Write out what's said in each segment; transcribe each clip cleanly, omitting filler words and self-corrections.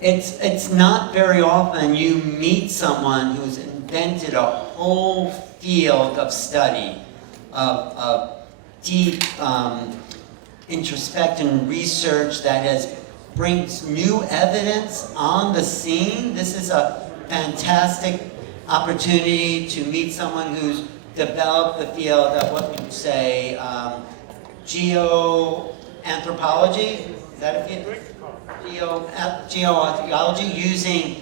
it's not very often you meet someone who's invented a whole field of study, of deep introspection research that brings new evidence on the scene. This is a fantastic opportunity to meet someone who's developed the field of what we say geoanthropology. Is that a field? Geoarchaeology, using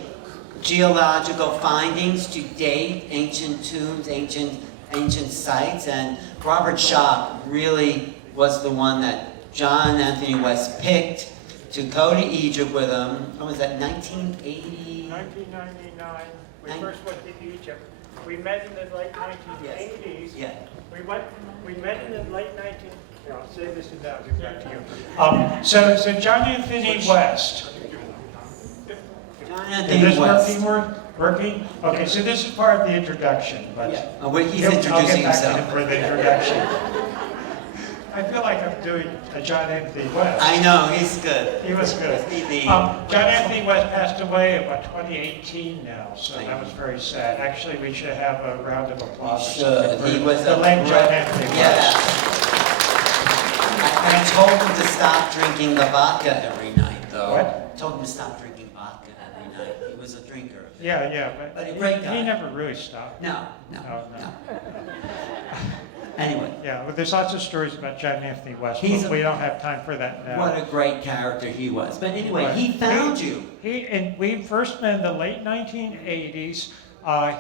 geological findings to date ancient tombs, ancient sites, and Robert Schoch really was the one that John Anthony West picked to go to Egypt with him. When was that, 1980? 1999, we first went to Egypt. We met in the late 1980s. Yeah. We met in the late 1980s. I'll say this and now get back to you. So John Anthony West. John Is Anthony this West. working? Okay, so this is part of the introduction, but He's I'll introducing get back to him himself. for the introduction. I feel like I'm doing a John Anthony West. I know, he's good. He was good. John Anthony West passed away about 2018 now, so that was very sad. Actually, we should have a round of applause. We should. He was the late John Anthony West. I told him to stop drinking the vodka every night, though. What? Told him to stop drinking vodka every night. He was a drinker. Yeah, But a great guy. he never really stopped. No. Anyway. Yeah, well, there's lots of stories about John Anthony West, but we don't have time for that now. What a great character he was. But anyway, he found you. And we first met in the late 1980s.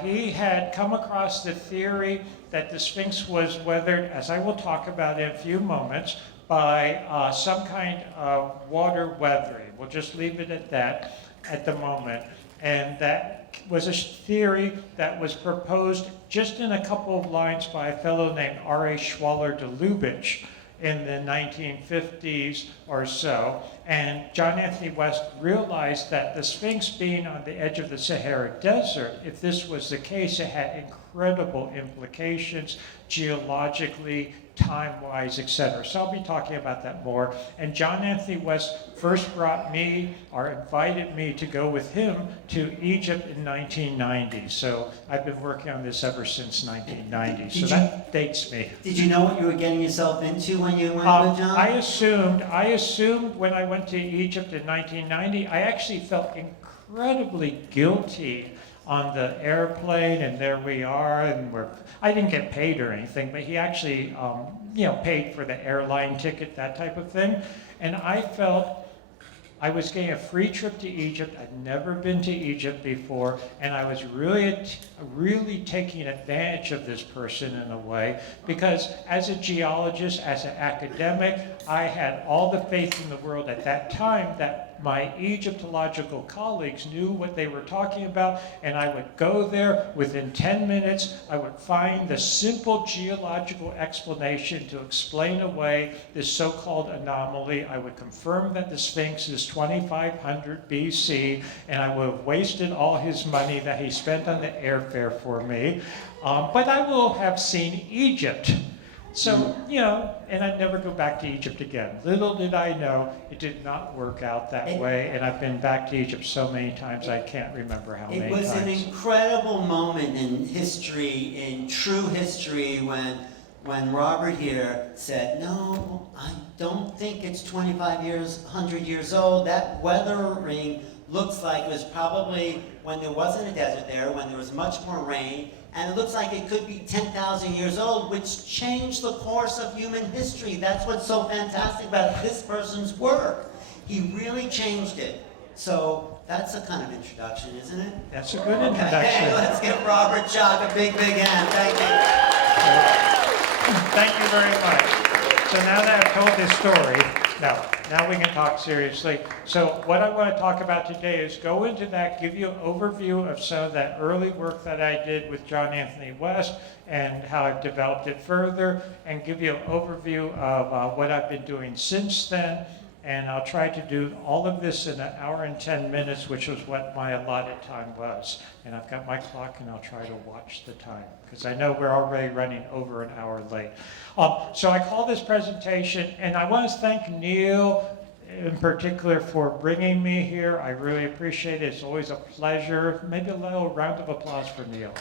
He had come across the theory that the Sphinx was weathered, as I will talk about in a few moments, by some kind of water weathering. We'll just leave it at that at the moment. And that was a theory that was proposed just in a couple of lines by a fellow named R.A. Schwaller de Lubitsch in the 1950s or so. And John Anthony West realized that the Sphinx being on the edge of the Sahara Desert, if this was the case, it had incredible implications geologically, time-wise, etc. So I'll be talking about that more. And John Anthony West first brought me, or invited me to go with him to Egypt in 1990. So I've been working on this ever since 1990. So that dates me. Did you know what you were getting yourself into when you went with John? I assumed when I went to Egypt in 1990, I actually felt incredibly guilty on the airplane, and there we are, and I didn't get paid or anything, but he actually, paid for the airline ticket, that type of thing, and I felt I was getting a free trip to Egypt. I'd never been to Egypt before, and I was really taking advantage of this person in a way, because as a geologist, as an academic, I had all the faith in the world at that time that my Egyptological colleagues knew what they were talking about, and I would go there within 10 minutes. I would find the simple geological explanation to explain away this so-called anomaly. I would confirm that the Sphinx is 2500 BC, and I would have wasted all his money that he spent on the airfare for me. But I will have seen Egypt. So, and I'd never go back to Egypt again. Little did I know it did not work out that way, and I've been back to Egypt so many times I can't remember how many times. It was an incredible moment in history, in true history, when Robert here said, no, I don't think it's 100 years old. That weathering looks like it was probably when there wasn't a desert there, when there was much more rain, and it looks like it could be 10,000 years old, which changed the course of human history. That's what's so fantastic about this person's work. He really changed it. So that's a kind of introduction, isn't it? That's a good introduction. Okay, let's give Robert Schoch a big hand. Thank you. Thank you very much. So now that I've told this story, now we can talk seriously. So what I want to talk about today is go into that, give you an overview of some of that early work that I did with John Anthony West and how I've developed it further, and give you an overview of what I've been doing since then. And I'll try to do all of this in 1 hour and 10 minutes, which was what my allotted time was. And I've got my clock, and I'll try to watch the time, because I know we're already running over an hour late. So I call this presentation, and I want to thank Neil in particular for bringing me here. I really appreciate it. It's always a pleasure. Maybe a little round of applause for Neil.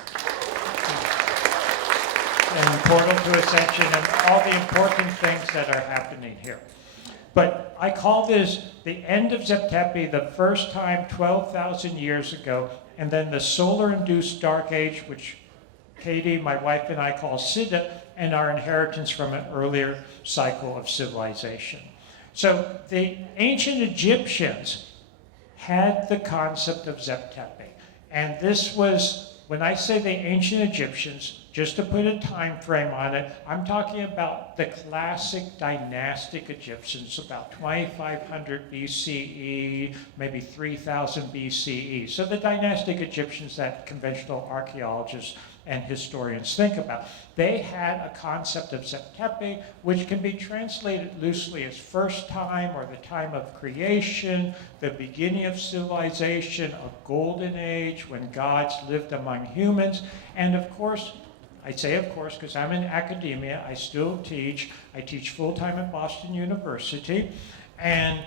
And Portal to Ascension and all the important things that are happening here. But I call this the end of Zep Tepi, the first time 12,000 years ago, and then the solar-induced dark age, which Katie, my wife, and I call Siddha, and our inheritance from an earlier cycle of civilization. So the ancient Egyptians had the concept of Zep Tepi. And this was, when I say the ancient Egyptians, just to put a time frame on it, I'm talking about the classic dynastic Egyptians, about 2500 BCE, maybe 3000 BCE. So the dynastic Egyptians that conventional archaeologists and historians think about. They had a concept of Zep Tepi, which can be translated loosely as first time or the time of creation, the beginning of civilization, a golden age when gods lived among humans, and of course, I say of course because I'm in academia, I still teach. I teach full-time at Boston University, and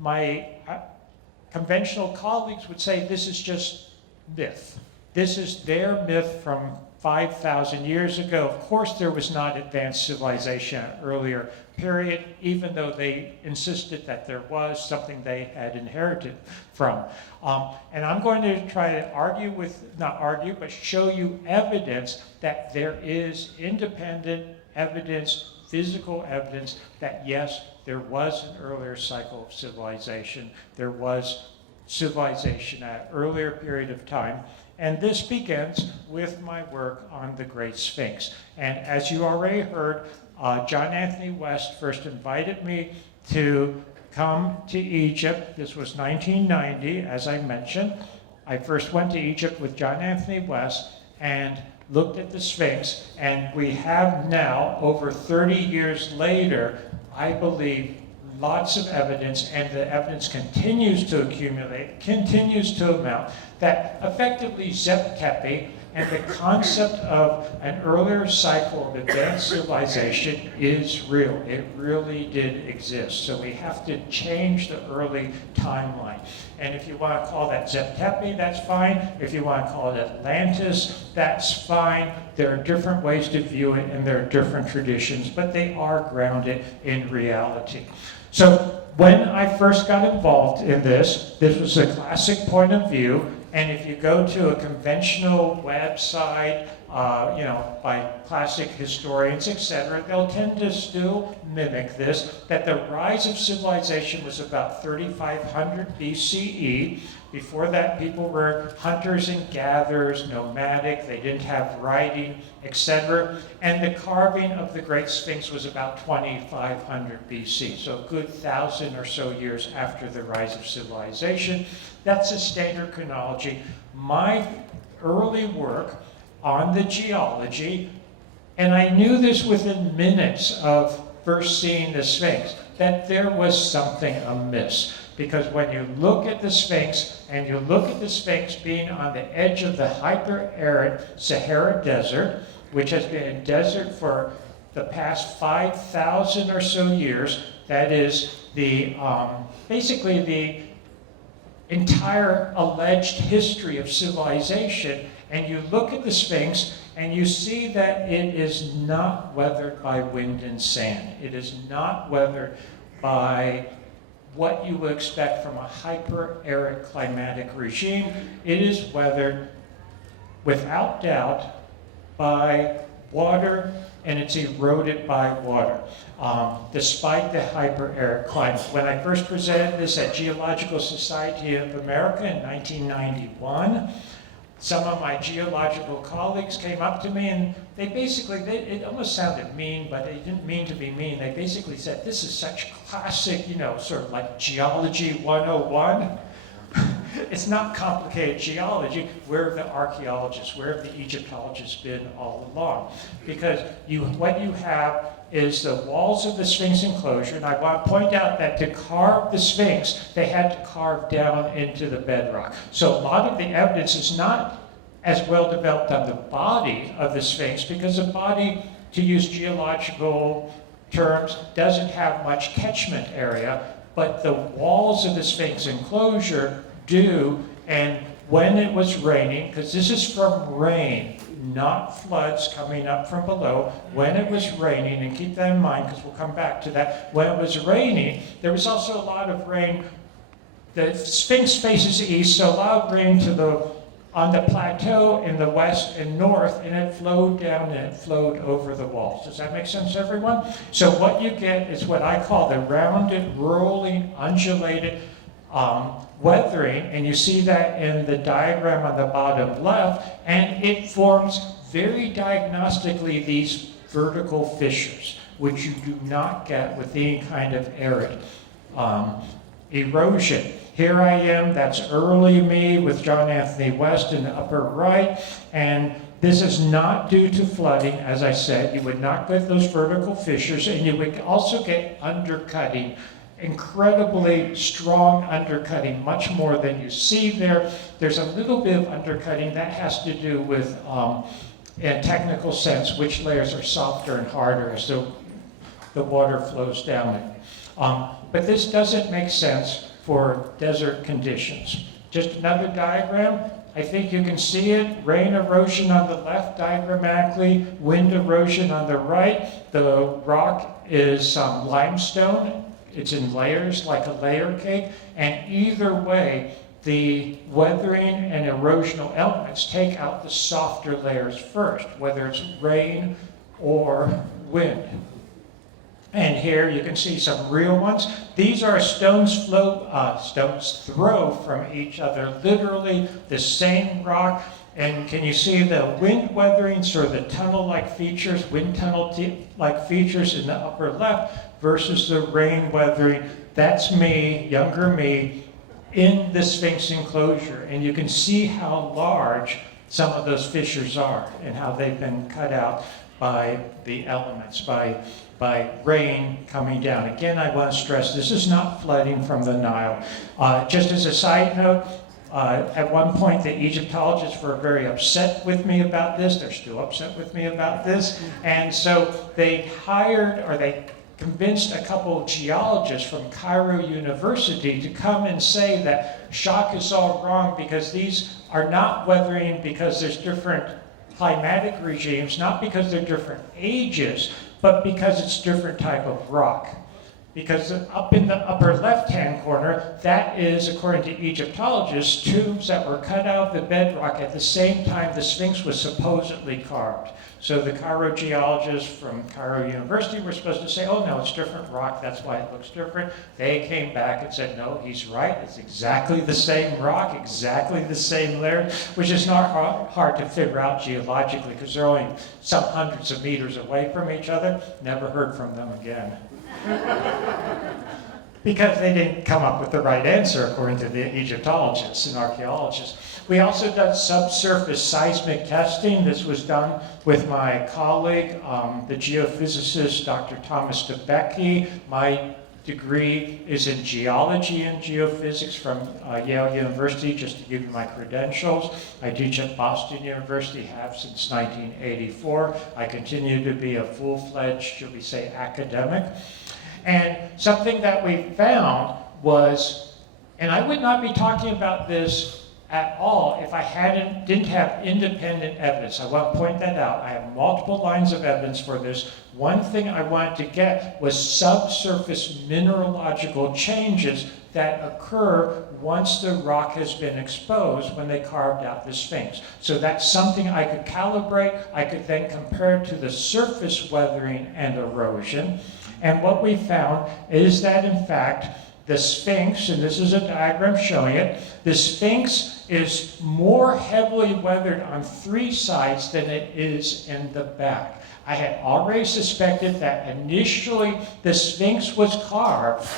my conventional colleagues would say this is just myth. This is their myth from 5,000 years ago. Of course, there was not advanced civilization at an earlier period, even though they insisted that there was something they had inherited from. And I'm going to try to argue not argue, but show you evidence that there is independent evidence, physical evidence, that yes, there was an earlier cycle of civilization. There was civilization at an earlier period of time. And this begins with my work on the Great Sphinx. And as you already heard, John Anthony West first invited me to come to Egypt. This was 1990, as I mentioned. I first went to Egypt with John Anthony West and looked at the Sphinx. And we have now, over 30 years later, I believe, lots of evidence, and the evidence continues to accumulate, continues to amount, that effectively Zep Tepi and the concept of an earlier cycle of advanced civilization is real. It really did exist. So we have to change the early timeline. And if you want to call that Zep Tepi, that's fine. If you want to call it Atlantis, that's fine. There are different ways to view it, and there are different traditions, but they are grounded in reality. So when I first got involved in this was a classic point of view, and if you go to a conventional website, by classic historians, etc., they'll tend to still mimic this, that the rise of civilization was about 3500 BCE. Before that, people were hunters and gatherers, nomadic, they didn't have writing, etc. And the carving of the Great Sphinx was about 2500 BC, so a good 1,000 or so years after the rise of civilization. That's a standard chronology. My early work on the geology, and I knew this within minutes of first seeing the Sphinx, that there was something amiss. Because when you look at the Sphinx, and you look at the Sphinx being on the edge of the hyper-arid Sahara Desert, which has been a desert for the past 5,000 or so years, that is the basically the entire alleged history of civilization, and you look at the Sphinx and you see that it is not weathered by wind and sand. It is not weathered by what you would expect from a hyper-arid climatic regime. It is weathered, without doubt, by water, and it's eroded by water, despite the hyper-arid climate. When I first presented this at Geological Society of America in 1991, some of my geological colleagues came up to me and they basically, it almost sounded mean, but they didn't mean to be mean. They basically said, this is such classic, sort of like geology 101. It's not complicated geology. Where have the archaeologists, where have the Egyptologists been all along? Because what you have is the walls of the Sphinx enclosure, and I want to point out that to carve the Sphinx, they had to carve down into the bedrock. So a lot of the evidence is not as well developed on the body of the Sphinx, because the body, to use geological terms, doesn't have much catchment area. but the walls of the Sphinx enclosure do, and when it was raining, because this is from rain, not floods coming up from below, when it was raining, and keep that in mind because we'll come back to that, when it was raining, there was also a lot of rain. The Sphinx faces east, so a lot of rain on the plateau in the west and north, and it flowed down and it flowed over the walls. Does that make sense, everyone? So what you get is what I call the rounded, rolling, undulated weathering, and you see that in the diagram on the bottom left, and it forms very diagnostically these vertical fissures, which you do not get with any kind of arid erosion. Here I am, that's early me with John Anthony West in the upper right, and this is not due to flooding. As I said, you would not get those vertical fissures, and you would also get undercutting, incredibly strong undercutting, much more than you see there. There's a little bit of undercutting that has to do with, in a technical sense, which layers are softer and harder as the water flows down it. But this doesn't make sense for desert conditions. Just another diagram. I think you can see it. Rain erosion on the left diagrammatically, wind erosion on the right. The rock is limestone. It's in layers like a layer cake. And either way, the weathering and erosional elements take out the softer layers first, whether it's rain or wind. And here you can see some real ones. These are stones throw from each other, literally the same rock. And can you see the wind weathering, sort of the tunnel-like features, wind tunnel-like features in the upper left versus the rain weathering? That's me, younger me, in the Sphinx enclosure. And you can see how large some of those fissures are and how they've been cut out by the elements, by rain coming down. Again, I want to stress, this is not flooding from the Nile. Just as a side note, at one point the Egyptologists were very upset with me about this. They're still upset with me about this. And so they convinced a couple of geologists from Cairo University to come and say that Schoch is all wrong because these are not weathering because there's different climatic regimes, not because they're different ages, but because it's different type of rock. Because up in the upper left-hand corner, that is, according to Egyptologists, tombs that were cut out of the bedrock at the same time the Sphinx was supposedly carved. So the Cairo geologists from Cairo University were supposed to say, oh no, it's different rock, that's why it looks different. They came back and said, no, he's right, it's exactly the same rock, exactly the same layer, which is not hard to figure out geologically because they're only some hundreds of meters away from each other. Never heard from them again. Because they didn't come up with the right answer according to the Egyptologists and archaeologists. We also done subsurface seismic testing. This was done with my colleague, the geophysicist, Dr. Thomas DeBecke. My degree is in geology and geophysics from Yale University, just to give you my credentials. I teach at Boston University, have since 1984. I continue to be a full-fledged, should we say, academic. And something that we found was, and I would not be talking about this at all if I didn't have independent evidence. I want to point that out. I have multiple lines of evidence for this. One thing I wanted to get was subsurface mineralogical changes that occur once the rock has been exposed when they carved out the Sphinx. So that's something I could calibrate. I could then compare it to the surface weathering and erosion. And what we found is that, in fact, the Sphinx, and this is a diagram showing it, the Sphinx is more heavily weathered on 3 sides than it is in the back. I had already suspected that initially the Sphinx was carved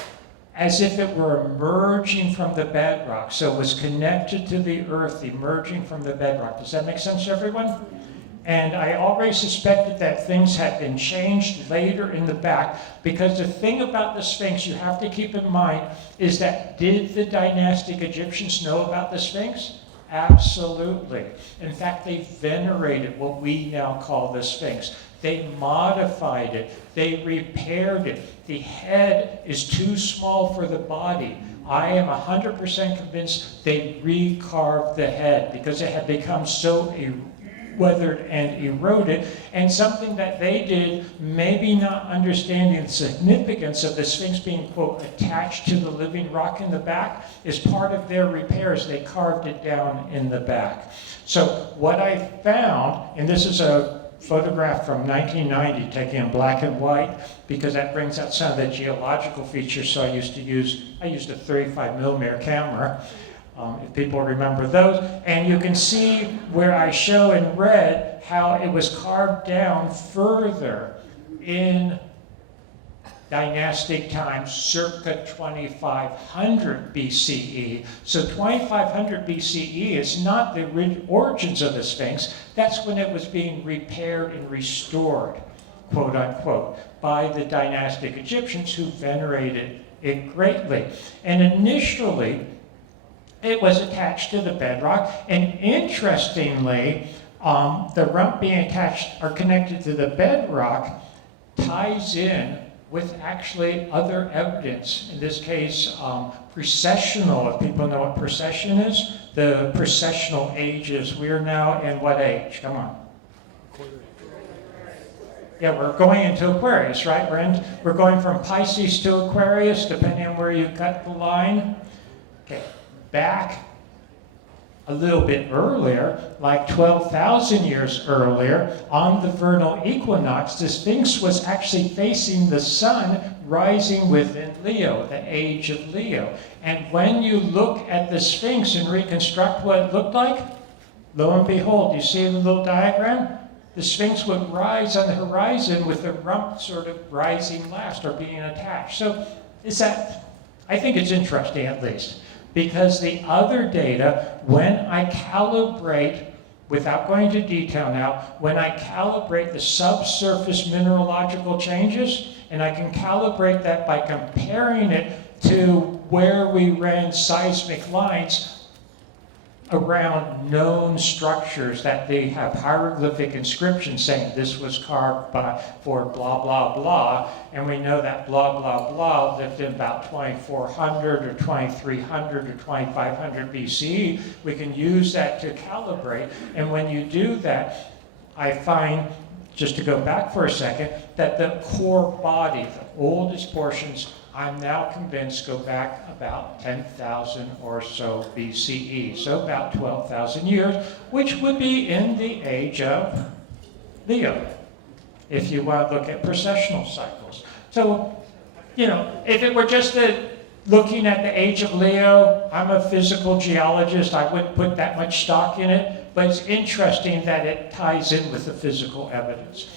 as if it were emerging from the bedrock, so it was connected to the earth, emerging from the bedrock. Does that make sense, everyone? And I already suspected that things had been changed later in the back, because the thing about the Sphinx you have to keep in mind is that, did the dynastic Egyptians know about the Sphinx? Absolutely. In fact, they venerated what we now call the Sphinx. They modified it. They repaired it. The head is too small for the body. I am 100% convinced they recarved the head because it had become so weathered and eroded, and something that they did, maybe not understanding the significance of the Sphinx being, quote, attached to the living rock in the back, is part of their repairs. They carved it down in the back. So what I found, and this is a photograph from 1990 taken in black and white, because that brings out some of the geological features. So I used a 35 millimeter camera, if people remember those. And you can see where I show in red how it was carved down further in dynastic times, circa 2500 BCE. So 2500 BCE is not the origins of the Sphinx. That's when it was being repaired and restored, quote unquote, by the dynastic Egyptians who venerated it greatly. And initially, it was attached to the bedrock. And interestingly, the rump being attached or connected to the bedrock ties in with actually other evidence. In this case, precessional, if people know what precession is, the precessional ages. We're now in what age? Come on. Yeah, we're going into Aquarius, right? We're going from Pisces to Aquarius, depending on where you cut the line. Okay, back a little bit earlier, like 12,000 years earlier, on the vernal equinox, the Sphinx was actually facing the sun rising within Leo, the age of Leo. And when you look at the Sphinx and reconstruct what it looked like, lo and behold, you see in the little diagram? The Sphinx would rise on the horizon with the rump sort of rising last or being attached. So I think it's interesting at least, because the other data, when I calibrate, without going into detail now, when I calibrate the subsurface mineralogical changes, and I can calibrate that by comparing it to where we ran seismic lines around known structures that they have hieroglyphic inscriptions saying this was carved for blah, blah, blah, and we know that blah, blah, blah lived in about 2400 or 2300 or 2500 BCE. We can use that to calibrate, and when you do that, I find, just to go back for a second, that the core body, the oldest portions, I'm now convinced go back about 10,000 or so BCE, so about 12,000 years, which would be in the age of Leo, if you want to look at precessional cycles. So, if it were just looking at the age of Leo, I'm a physical geologist, I wouldn't put that much stock in it, but it's interesting that it ties in with the physical evidence.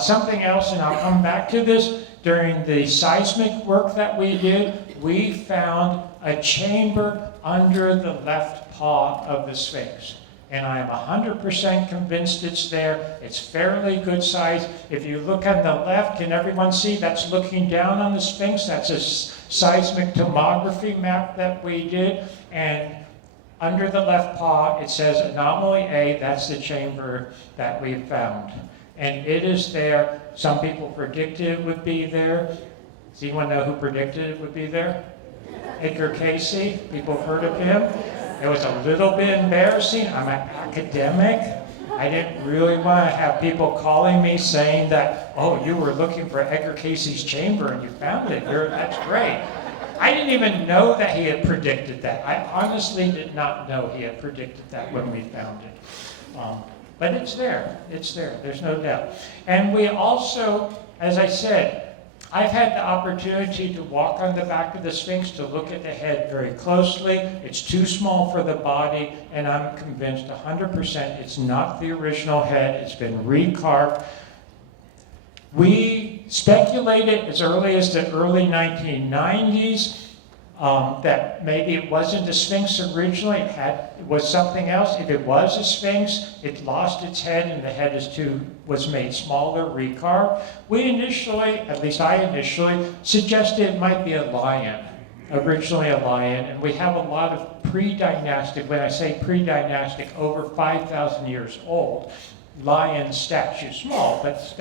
Something else, and I'll come back to this, during the seismic work that we did, we found a chamber under the left paw of the Sphinx. And I am 100% convinced it's there. It's fairly good size. If you look on the left, can everyone see that's looking down on the Sphinx? That's a seismic tomography map that we did. And under the left paw, it says anomaly A. That's the chamber that we found. And it is there. Some people predicted it would be there. Does anyone know who predicted it would be there? Edgar Cayce. People have heard of him. It was a little bit embarrassing. I'm an academic. I didn't really want to have people calling me saying that, oh, you were looking for Edgar Cayce's chamber and you found it. That's great. I didn't even know that he had predicted that. I honestly did not know he had predicted that when we found it. But it's there. It's there. There's no doubt. And we also, as I said, I've had the opportunity to walk on the back of the Sphinx to look at the head very closely. It's too small for the body, and I'm convinced 100% it's not the original head. It's been recarved. We speculated as early as the early 1990s that maybe it wasn't a Sphinx originally, it was something else. If it was a Sphinx, it lost its head and the head was made smaller, recarved. We initially, at least I initially, suggested it might be a lion. originally a lion, and we have a lot of pre-dynastic, when I say pre-dynastic, over 5,000 years old, lion statues, small, but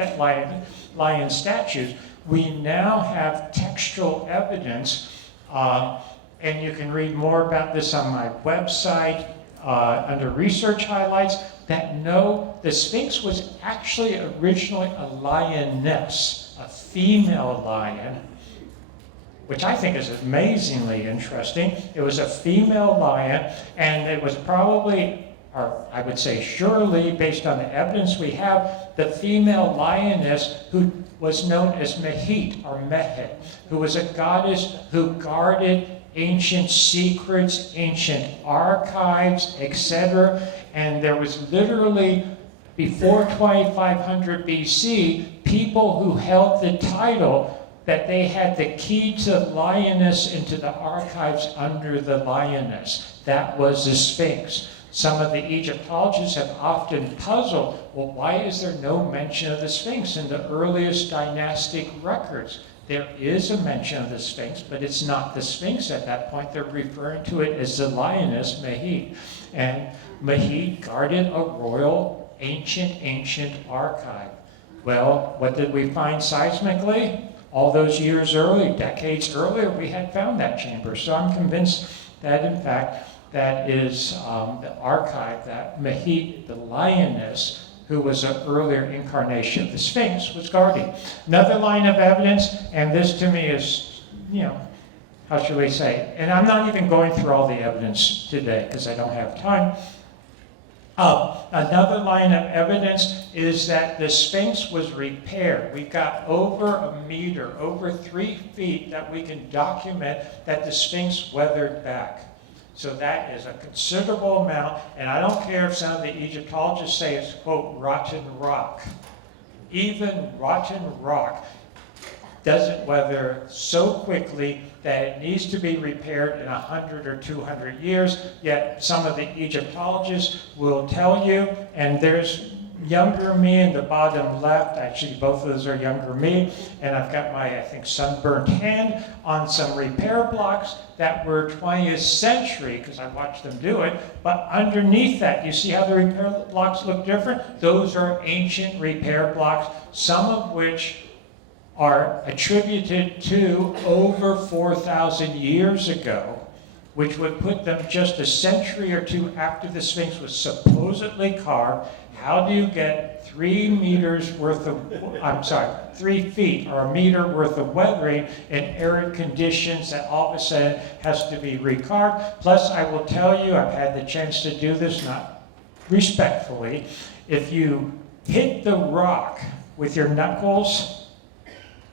lion statues. We now have textual evidence, and you can read more about this on my website under research highlights, that no, the Sphinx was actually originally a lioness, a female lion, which I think is amazingly interesting. It was a female lion, and it was probably, or I would say surely, based on the evidence we have, the female lioness who was known as Mehit or Mehet, who was a goddess who guarded ancient secrets, ancient archives, etc. And there was literally, before 2500 BC, people who held the title that they had the key to lioness into the archives under the lioness. That was the Sphinx. Some of the Egyptologists have often puzzled, well, why is there no mention of the Sphinx in the earliest dynastic records? There is a mention of the Sphinx, but it's not the Sphinx at that point. They're referring to it as the lioness, Mehit. And Mehit guarded a royal, ancient archive. Well, what did we find seismically? All those years early, decades earlier, we had found that chamber. So I'm convinced that, in fact, that is the archive that Mehit, the lioness, who was an earlier incarnation of the Sphinx, was guarding. Another line of evidence, and this to me is, how should we say, and I'm not even going through all the evidence today because I don't have time. Another line of evidence is that the Sphinx was repaired. We've got over a meter, over 3 feet that we can document that the Sphinx weathered back. So that is a considerable amount, and I don't care if some of the Egyptologists say it's, quote, rotten rock. Even rotten rock doesn't weather so quickly that it needs to be repaired in 100 or 200 years, yet some of the Egyptologists will tell you, and there's younger me in the bottom left, actually both of those are younger me, and I've got my, I think, sunburnt hand on some repair blocks that were 20th century, because I watched them do it, but underneath that, you see how the repair blocks look different? Those are ancient repair blocks, some of which are attributed to over 4,000 years ago, which would put them just a century or two after the Sphinx was supposedly carved. How do you get 3 meters worth of, 3 feet or a meter worth of weathering in arid conditions that all of a sudden has to be recarved? Plus, I will tell you, I've had the chance to do this, not respectfully, if you hit the rock with your knuckles,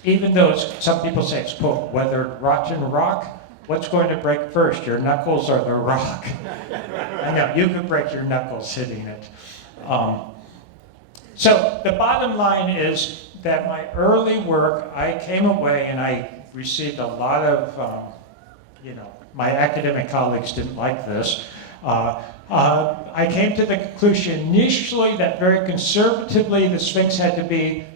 even though some people say it's, quote, weathered rotten rock, what's going to break first, your knuckles or the rock? I know, you could break your knuckles hitting it. So the bottom line is that my early work, I came away and I received a lot of, my academic colleagues didn't like this. I came to the conclusion initially that very conservatively the Sphinx had to be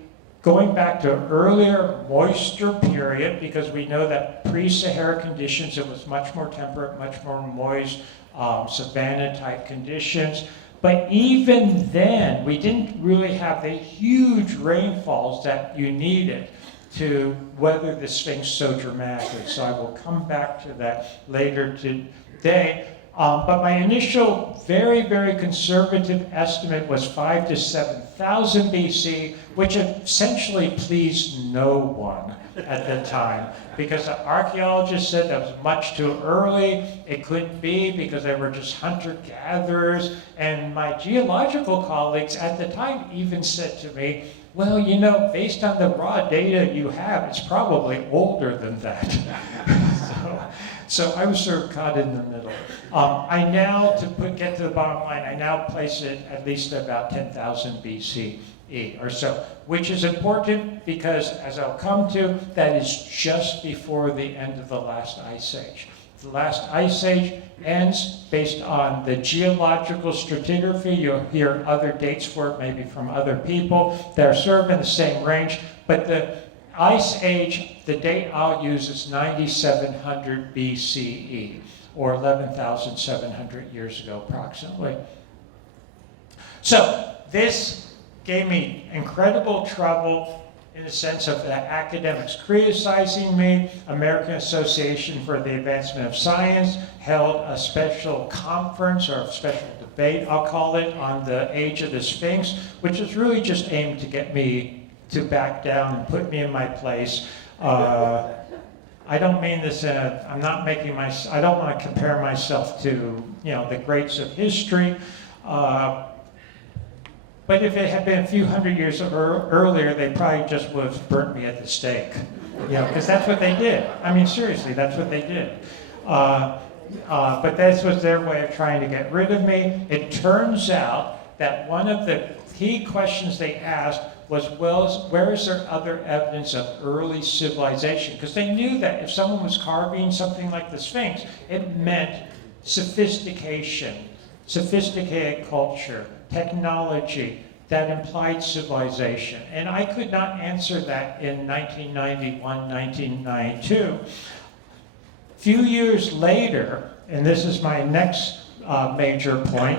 going back to an earlier moisture period, because we know that pre-Sahara conditions, it was much more temperate, much more moist, savanna-type conditions. But even then, we didn't really have the huge rainfalls that you needed to weather the Sphinx so dramatically. So I will come back to that later today. But my initial very, very conservative estimate was 5,000 to 7,000 BC, which essentially pleased no one at the time, because the archaeologists said that was much too early. It couldn't be because they were just hunter-gatherers. And my geological colleagues at the time even said to me, well, based on the raw data you have, it's probably older than that. So I was sort of caught in the middle. I now, get to the bottom line, I now place it at least about 10,000 BCE or so, which is important because, as I'll come to, that is just before the end of the last ice age. The last ice age ends based on the geological stratigraphy. You'll hear other dates for it, maybe from other people. They're sort of in the same range, but Ice Age, the date I'll use is 9700 BCE, or 11,700 years ago approximately. So this gave me incredible trouble in the sense of the academics criticizing me. American Association for the Advancement of Science held a special conference, or a special debate, I'll call it, on the age of the Sphinx, which is really just aimed to get me to back down and put me in my place. I don't mean this in a, I'm not making my, I don't want to compare myself to, the greats of history. But if it had been a few hundred years earlier, they probably just would have burnt me at the stake. Because that's what they did. I mean, seriously, that's what they did. But this was their way of trying to get rid of me. It turns out that one of the key questions they asked was, well, where is there other evidence of early civilization? Because they knew that if someone was carving something like the Sphinx, it meant sophistication, sophisticated culture, technology that implied civilization. And I could not answer that in 1991, 1992. A few years later, and this is my next major point,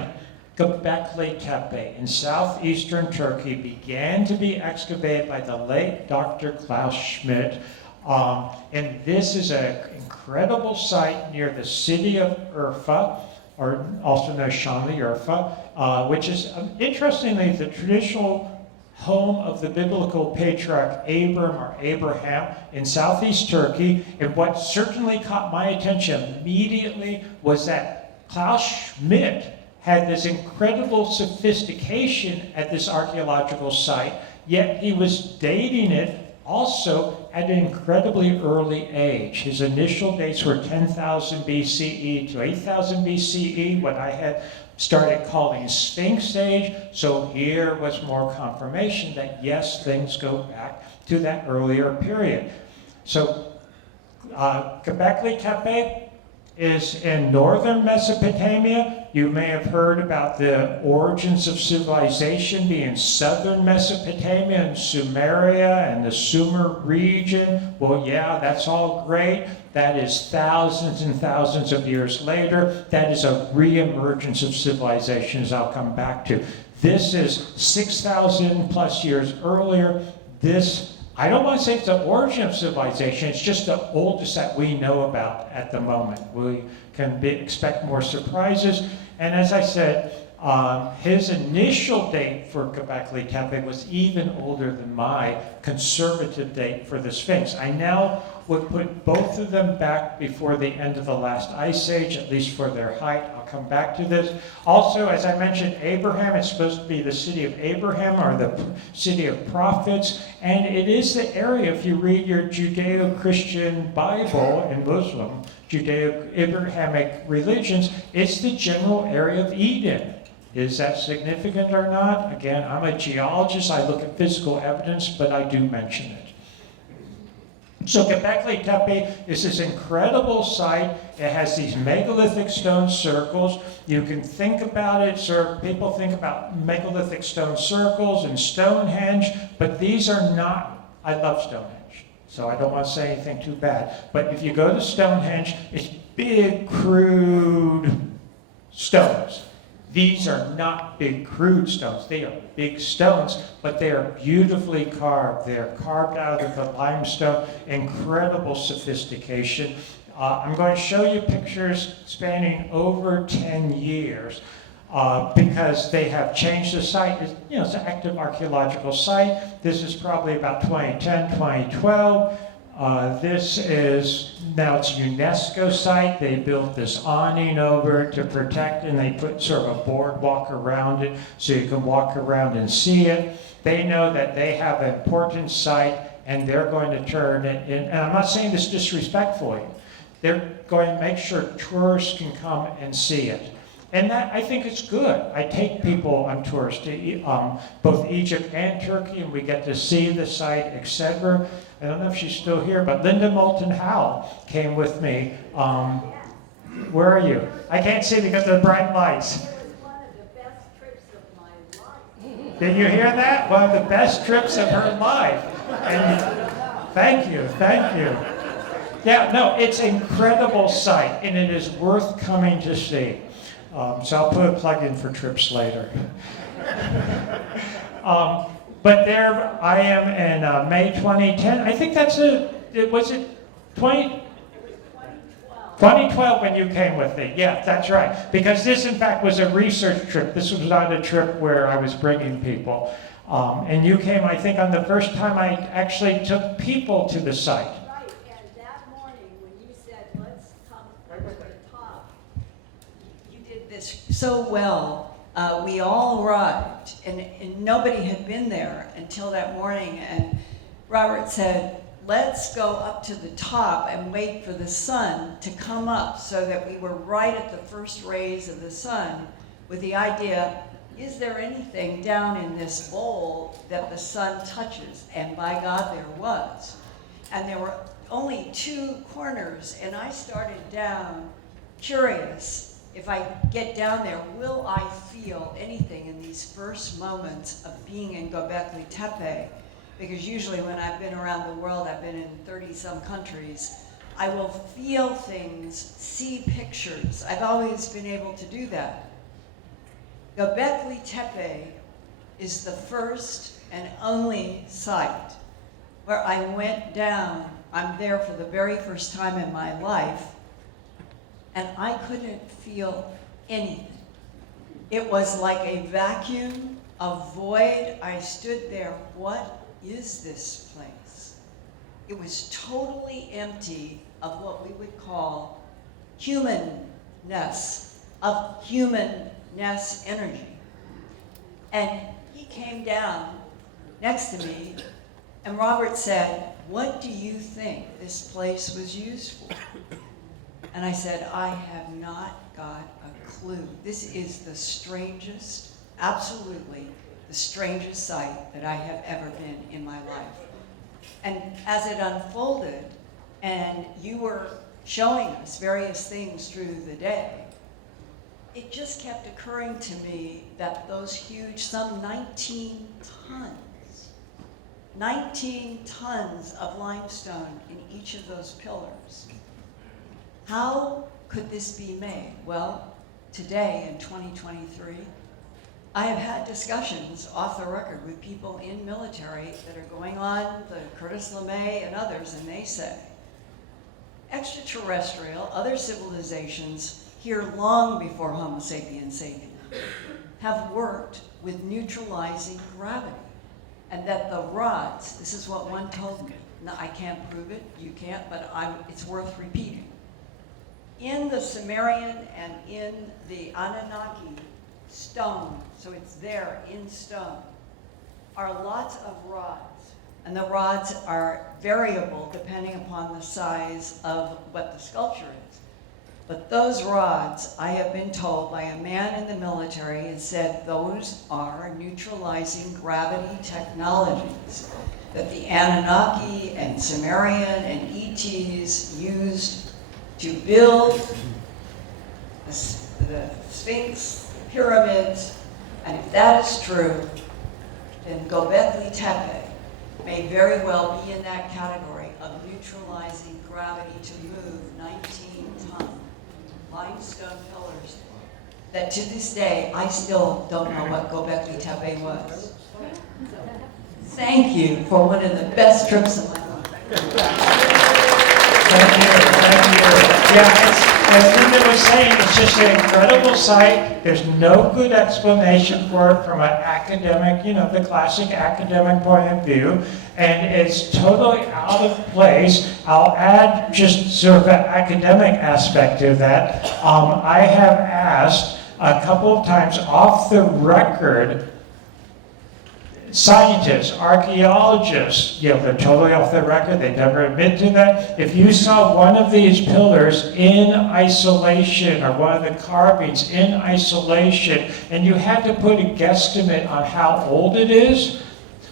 Göbekli Tepe in southeastern Turkey began to be excavated by the late Dr. Klaus Schmidt. And this is an incredible site near the city of Urfa, or also known as Şanlıurfa, which is, interestingly, the traditional home of the biblical patriarch Abram or Abraham in southeast Turkey. And what certainly caught my attention immediately was that Klaus Schmidt had this incredible sophistication at this archaeological site, yet he was dating it also at an incredibly early age. His initial dates were 10,000 BCE to 8,000 BCE, what I had started calling Sphinx Age. So here was more confirmation that yes, things go back to that earlier period. So Göbekli Tepe is in northern Mesopotamia. You may have heard about the origins of civilization being southern Mesopotamia and Sumeria and the Sumer region. Well, yeah, that's all great. That is thousands and thousands of years later. That is a re-emergence of civilizations I'll come back to. This is 6,000 plus years earlier. This, I don't want to say it's the origin of civilization, it's just the oldest that we know about at the moment. We can expect more surprises. And as I said, his initial date for Göbekli Tepe was even older than my conservative date for the Sphinx. I now would put both of them back before the end of the last ice age, at least for their height. I'll come back to this. Also, as I mentioned, Abraham, it's supposed to be the city of Abraham, or the city of prophets, and it is the area, if you read your Judeo-Christian Bible and Muslim, Judeo-Abrahamic religions, it's the general area of Eden. Is that significant or not? Again, I'm a geologist, I look at physical evidence, but I do mention it. So Göbekli Tepe is this incredible site. It has these megalithic stone circles. You can think about it, people think about megalithic stone circles and Stonehenge, but these are not, I love Stonehenge, so I don't want to say anything too bad. But if you go to Stonehenge, it's big, crude stones. These are not big, crude stones. They are big stones, but they are beautifully carved. They are carved out of the limestone. Incredible sophistication. I'm going to show you pictures spanning over 10 years because they have changed the site. It's an active archaeological site. This is probably about 2010, 2012. This is, now it's a UNESCO site. They built this awning over it to protect, and they put sort of a boardwalk around it so you can walk around and see it. They know that they have an important site, and they're going to turn it in, and I'm not saying this disrespectfully, they're going to make sure tourists can come and see it. And that, I think it's good. I take people on tours to both Egypt and Turkey, and we get to see the site, etc. I don't know if she's still here, but Linda Moulton Howe came with me. Where are you? I can't see because of the bright lights. It was one of the best trips of my life. Did you hear that? One of the best trips of her life. Thank you, thank you. Yeah, no, it's an incredible sight, and it is worth coming to see. So I'll put a plug in for trips later. But there I am in May 2010. I think that's was it 2012 when you came with me. Yeah, that's right. Because this, in fact, was a research trip. This was not a trip where I was bringing people. And you came, I think, on the first time I actually took people to the site. Right, and that morning when you said, let's come to the top, you did this so well. We all arrived, and nobody had been there until that morning, and Robert said, let's go up to the top and wait for the sun to come up so that we were right at the first rays of the sun with the idea, is there anything down in this bowl that the sun touches? And by God, there was. And there were only 2 corners, and I started down curious. If I get down there, will I feel anything in these first moments of being in Göbekli Tepe? Because usually when I've been around the world, I've been in 30-some countries, I will feel things, see pictures. I've always been able to do that. Göbekli Tepe is the first and only site where I went down. I'm there for the very first time in my life, and I couldn't feel anything. It was like a vacuum, a void. I stood there, what is this place? It was totally empty of what we would call humanness, of humanness energy. And he came down next to me, and Robert said, what do you think this place was used for? And I said, I have not got a clue. This is the strangest, absolutely the strangest site that I have ever been in my life. And as it unfolded, and you were showing us various things through the day, it just kept occurring to me that those huge, some 19 tons of limestone in each of those pillars. How could this be made? Well, today in 2023, I have had discussions off the record with people in military that are going on, the Curtis LeMay and others, and they say, extraterrestrial, other civilizations here long before Homo sapiens sapiens have worked with neutralizing gravity. And that the rods, this is what one told me. Now, I can't prove it, you can't, but it's worth repeating. In the Sumerian and in the Anunnaki stone, so it's there in stone, are lots of rods. And the rods are variable depending upon the size of what the sculpture is. But those rods, I have been told by a man in the military, has said those are neutralizing gravity technologies that the Anunnaki and Sumerian and ETs used to build the Sphinx, the pyramids. And if that is true, then Göbekli Tepe may very well be in that category of neutralizing gravity to move 19-ton limestone pillars that to this day, I still don't know what Göbekli Tepe was. Thank you for one of the best trips of my life. Thank you. Yeah, as Linda was saying, it's just an incredible site. There's no good explanation for it from an academic, the classic academic point of view. And it's totally out of place. I'll add just sort of an academic aspect to that. I have asked a couple of times off the record scientists, archaeologists, they're totally off the record, they never admit to that. If you saw one of these pillars in isolation, or one of the carvings in isolation, and you had to put a guesstimate on how old it is,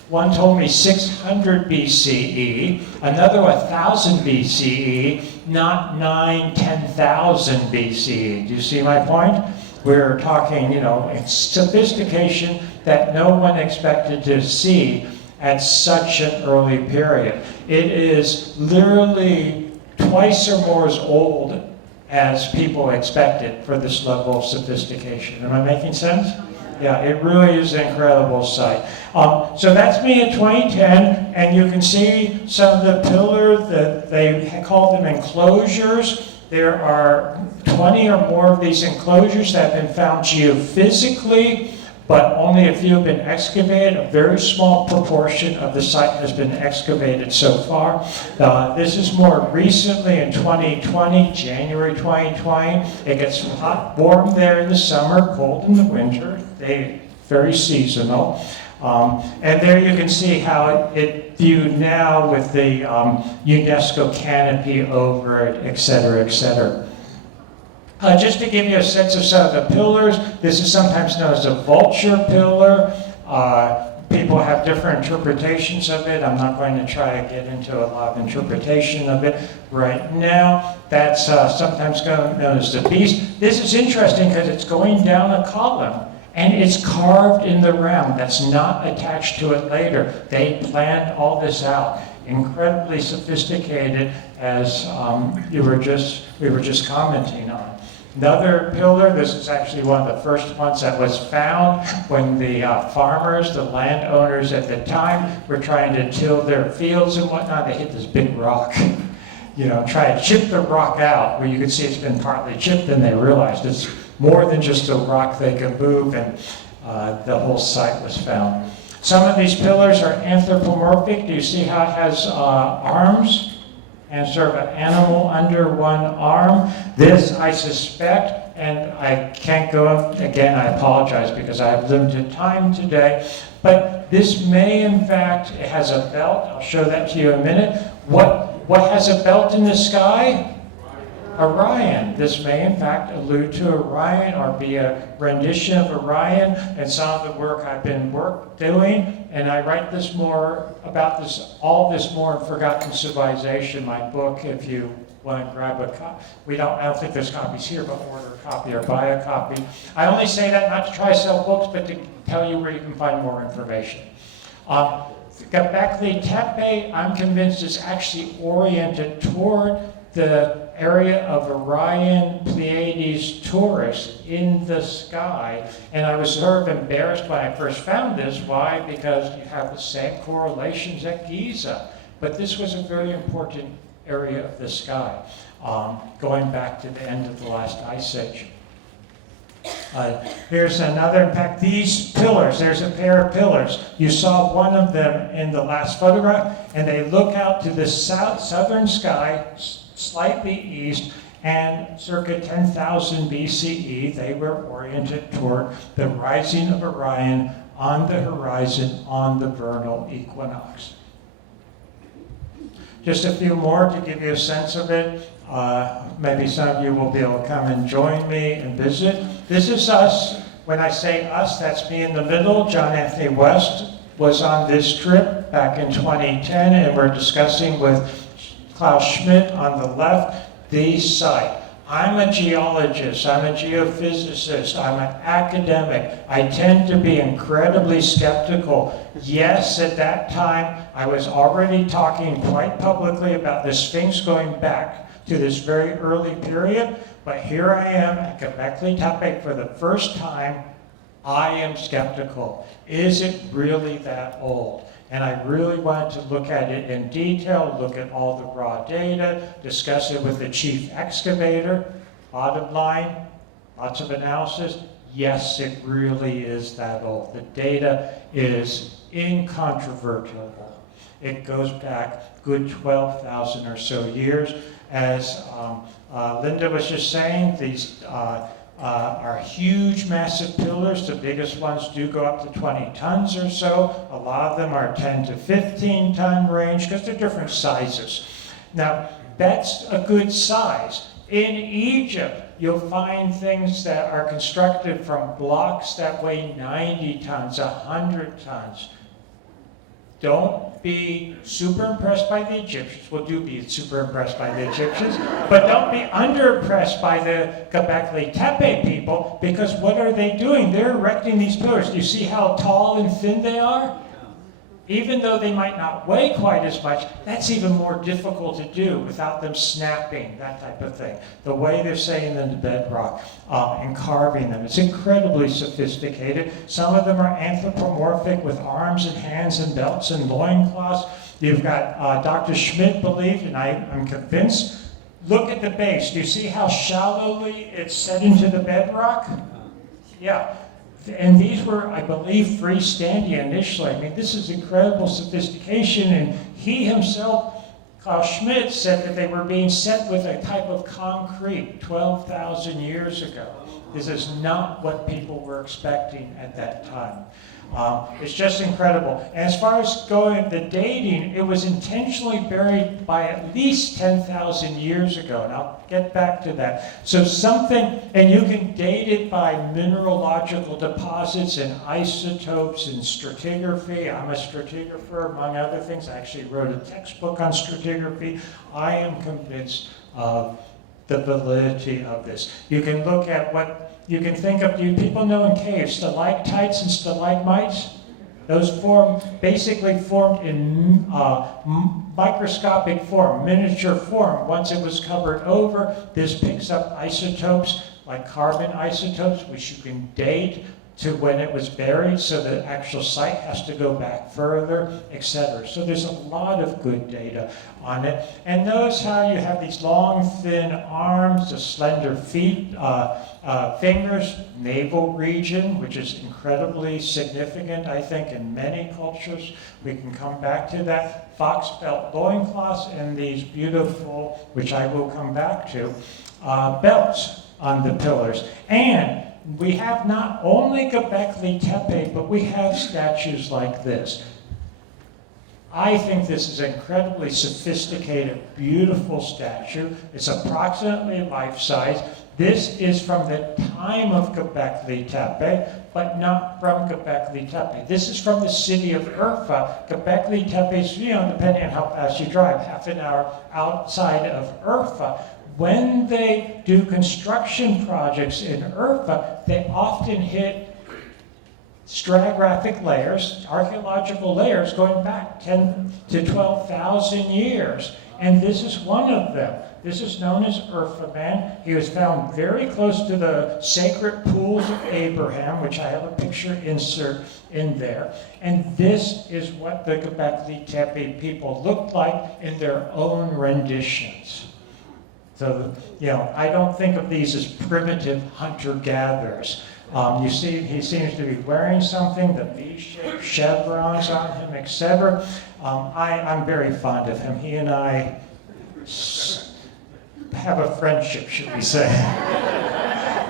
one told me 600 BCE, another 1000 BCE, not 10,000 BCE. Do you see my point? We're talking, it's sophistication that no one expected to see. at such an early period. It is literally twice or more as old as people expected for this level of sophistication. Am I making sense? Yeah, it really is an incredible sight. So that's me in 2010, and you can see some of the pillars that they call them enclosures. There are 20 or more of these enclosures that have been found geophysically, but only a few have been excavated. A very small proportion of the site has been excavated so far. This is more recently in 2020, January 2020. It gets hot, warm there in the summer, cold in the winter. Very seasonal. And there you can see how it viewed now with the UNESCO canopy over it, et cetera, et cetera. Just to give you a sense of some of the pillars, this is sometimes known as a vulture pillar. People have different interpretations of it. I'm not going to try to get into a lot of interpretation of it right now. That's sometimes known as the beast. This is interesting because it's going down a column. And it's carved in the round. That's not attached to it later. They planned all this out. Incredibly sophisticated, as we were just commenting on. Another pillar, this is actually one of the first ones that was found when the farmers, the landowners at the time, were trying to till their fields and whatnot. They hit this big rock. Try to chip the rock out, where you can see it's been partly chipped, and they realized it's more than just a rock they could move, and the whole site was found. Some of these pillars are anthropomorphic. Do you see how it has arms and sort of an animal under one arm? This, I suspect, and I can't go, again, I apologize because I have limited time today, but this may in fact, it has a belt. I'll show that to you in a minute. What has a belt in the sky? Orion. This may in fact allude to Orion or be a rendition of Orion, and some of the work I've been doing, and I write this more about all this more in Forgotten Civilization, my book, if you want to grab a copy. I don't think there's copies here, but order a copy or buy a copy. I only say that not to try to sell books, but to tell you where you can find more information. Göbekli Tepe, I'm convinced, is actually oriented toward the area of Orion Pleiades Taurus in the sky. And I was sort of embarrassed when I first found this. Why? Because you have the same correlations at Giza. But this was a very important area of the sky, going back to the end of the last ice age. Here's another. In fact, these pillars, there's a pair of pillars. You saw one of them in the last photograph, and they look out to the southern sky, slightly east, and circa 10,000 BCE, they were oriented toward the rising of Orion on the horizon on the vernal equinox. Just a few more to give you a sense of it. Maybe some of you will be able to come and join me and visit. This is us. When I say us, that's me in the middle. John Anthony West was on this trip back in 2010, and we're discussing with Klaus Schmidt on the left, the site. I'm a geologist, I'm a geophysicist, I'm an academic. I tend to be incredibly skeptical. Yes, at that time, I was already talking quite publicly about the Sphinx going back to this very early period, but here I am at Göbekli Tepe for the first time. I am skeptical. Is it really that old? And I really wanted to look at it in detail, look at all the raw data, discuss it with the chief excavator. Bottom line, lots of analysis. Yes, it really is that old. The data is incontrovertible. It goes back good 12,000 or so years. As Linda was just saying, these are huge, massive pillars. The biggest ones do go up to 20 tons or so. A lot of them are 10 to 15 ton range because they're different sizes. Now, that's a good size. In Egypt, you'll find things that are constructed from blocks that weigh 90 tons, 100 tons. Don't be super impressed by the Egyptians. Well, do be super impressed by the Egyptians, but don't be under impressed by the Göbekli Tepe people, because what are they doing? They're erecting these pillars. Do you see how tall and thin they are? even though they might not weigh quite as much, that's even more difficult to do without them snapping, that type of thing. The way they're setting them to bedrock and carving them, it's incredibly sophisticated. Some of them are anthropomorphic with arms and hands and belts and loincloths. You've got Dr. Schmidt believed, and I'm convinced, look at the base. Do you see how shallowly it's set into the bedrock? Yeah. And these were, I believe, freestanding initially. I mean, this is incredible sophistication, and he himself, Klaus Schmidt, said that they were being set with a type of concrete 12,000 years ago. This is not what people were expecting at that time. It's just incredible. And as far as going the dating, it was intentionally buried by at least 10,000 years ago, and I'll get back to that. So something, and you can date it by mineralogical deposits and isotopes and stratigraphy. I'm a stratigrapher, among other things. I actually wrote a textbook on stratigraphy. I am convinced of the validity of this. You can look at what you can think of. Do people know in caves, stalactites and stalagmites? Those basically formed in microscopic form, miniature form. Once it was covered over, this picks up isotopes, like carbon isotopes, which you can date to when it was buried, so the actual site has to go back further, etc. So there's a lot of good data on it. And notice how you have these long, thin arms, the slender feet, fingers, navel region, which is incredibly significant, I think, in many cultures. We can come back to that. Fox belt loincloths and these beautiful, which I will come back to, belts on the pillars. And we have not only Göbekli Tepe, but we have statues like this. I think this is an incredibly sophisticated, beautiful statue. It's approximately life-size. This is from the time of Göbekli Tepe, but not from Göbekli Tepe. This is from the city of Urfa. Göbekli Tepe is, depending on how fast you drive, half an hour outside of Urfa. When they do construction projects in Urfa, they often hit stratigraphic layers, archaeological layers going back 10 to 12,000 years. And this is one of them. This is known as Urfa Man. He was found very close to the sacred pools of Abraham, which I have a picture insert in there. And this is what the Göbekli Tepe people looked like in their own renditions. So, I don't think of these as primitive hunter-gatherers. You see, he seems to be wearing something, the V-shaped chevrons on him, etc. I'm very fond of him. He and I have a friendship, should we say.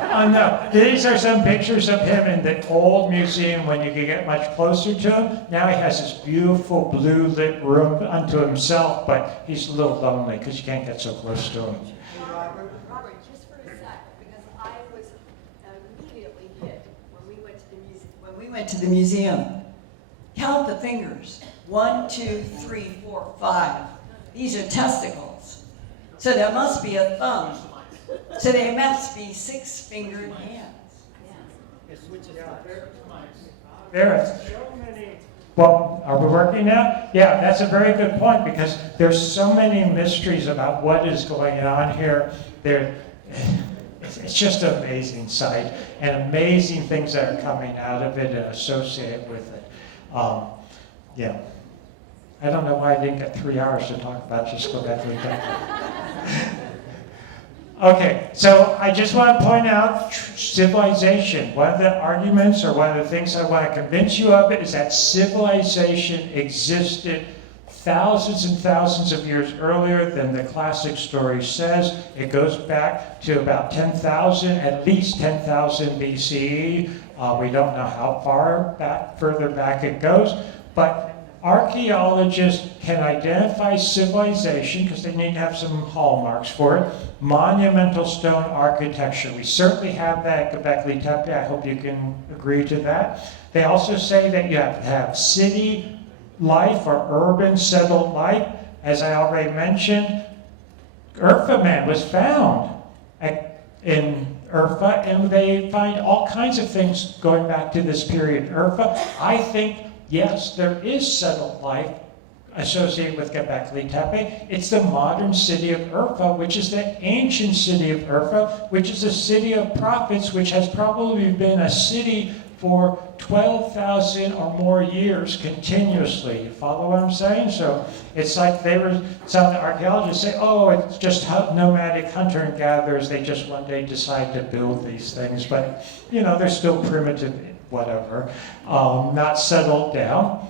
No, these are some pictures of him in the old museum when you could get much closer to him. Now he has this beautiful blue lit room unto himself, but he's a little lonely because you can't get so close to him. Robert, just for a sec, because I was immediately hit when we went to the museum. Count the fingers. 1, 2, 3, 4, 5. These are testicles. So there must be a thumb. So they must be 6-fingered hands. There are so many. Well, are we working now? Yeah, that's a very good point, because there's so many mysteries about what is going on here. It's just an amazing sight, and amazing things that are coming out of it and associated with it. Yeah. I don't know why I didn't get 3 hours to talk about just Göbekli Tepe. Okay, so I just want to point out civilization. One of the arguments, or one of the things I want to convince you of it, is that civilization existed thousands and thousands of years earlier than the classic story says. It goes back to about 10,000, at least 10,000 BCE. We don't know how far back, further back it goes, but archaeologists can identify civilization because they need to have some hallmarks for it. Monumental stone architecture. We certainly have that at Göbekli Tepe. I hope you can agree to that. They also say that you have to have city life or urban settled life. As I already mentioned, Urfa Man was found in Urfa, and they find all kinds of things going back to this period. Urfa, I think yes, there is settled life associated with Göbekli Tepe. It's the modern city of Urfa, which is the ancient city of Urfa, which is a city of prophets, which has probably been a city for 12,000 or more years continuously. You follow what I'm saying? So it's like some archaeologists say, oh, it's just nomadic hunter and gatherers. They just one day decide to build these things. But, they're still primitive, whatever, not settled down.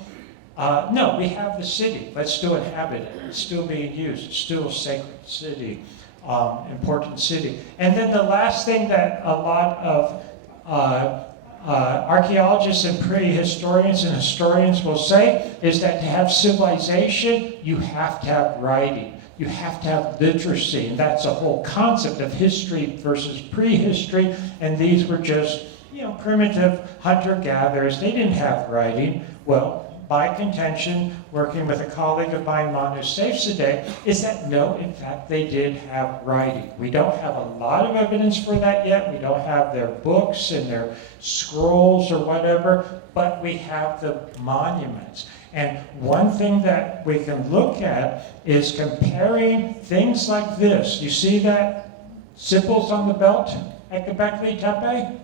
No, we have the city, but it's still inhabited. It's still being used. It's still a sacred city, important city. And then the last thing that a lot of archaeologists and prehistorians and historians will say is that to have civilization, you have to have writing. You have to have literacy, and that's a whole concept of history versus prehistory. And these were just, primitive hunter-gatherers. They didn't have writing. Well, my contention, working with a colleague of mine, Manu Safzadeh, is that no, in fact, they did have writing. We don't have a lot of evidence for that yet. We don't have their books and their scrolls or whatever, but we have the monuments. And one thing that we can look at is comparing things like this. You see that symbols on the belt at Göbekli Tepe?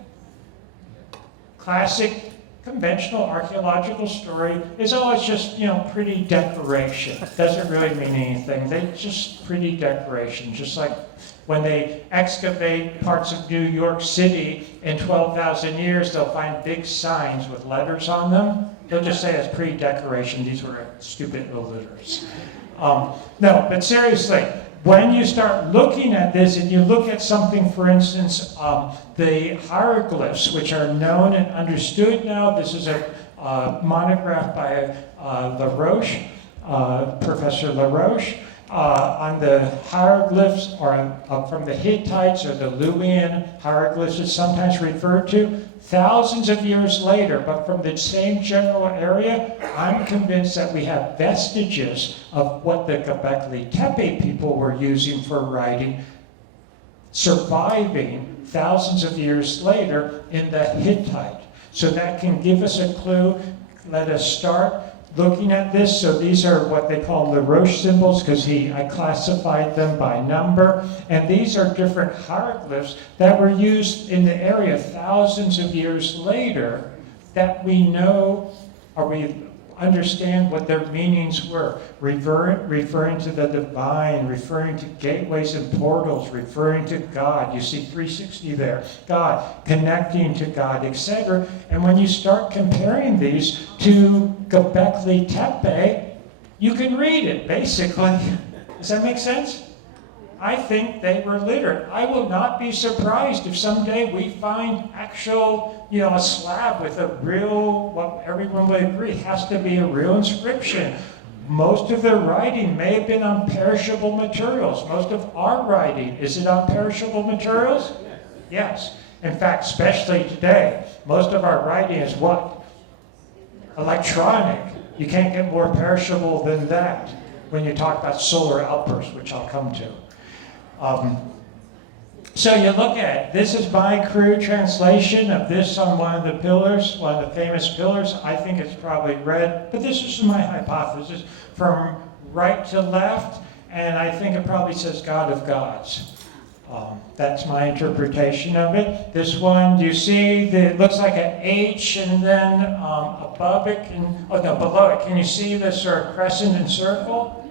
Classic conventional archaeological story is, it's just, pretty decoration. Doesn't really mean anything. They just pretty decoration. Just like when they excavate parts of New York City in 12,000 years, they'll find big signs with letters on them. They'll just say it's pretty decoration. These were stupid illiterates. No, but seriously, when you start looking at this and you look at something, for instance, the hieroglyphs, which are known and understood now. This is a monograph by LaRoche, Professor LaRoche, on the hieroglyphs or from the Hittites or the Luwian hieroglyphs. It's sometimes referred to thousands of years later, but from the same general area. I'm convinced that we have vestiges of what the Göbekli Tepe people were using for writing, surviving thousands of years later in the Hittite. So that can give us a clue. Let us start looking at this. So these are what they call LaRoche symbols, because I classified them by number. And these are different hieroglyphs that were used in the area thousands of years later that we know, or we understand what their meanings were. Referring to the divine, referring to gateways and portals, referring to God. You see 360 there. God, connecting to God, etc. And when you start comparing these to Göbekli Tepe, you can read it, basically. Does that make sense? I think they were literate. I will not be surprised if someday we find actual, a slab with a real, what everyone would agree has to be a real inscription. Most of their writing may have been on perishable materials. Most of our writing, is it on perishable materials? Yes. In fact, especially today, most of our writing is what? Electronic. You can't get more perishable than that when you talk about solar outbursts, which I'll come to. So you look at it. This is my crude translation of this on one of the pillars, one of the famous pillars. I think it's probably red, but this is my hypothesis from right to left, and I think it probably says God of Gods. That's my interpretation of it. This one, do you see, it looks like an H, and then above it, below it, can you see this sort of crescent and circle?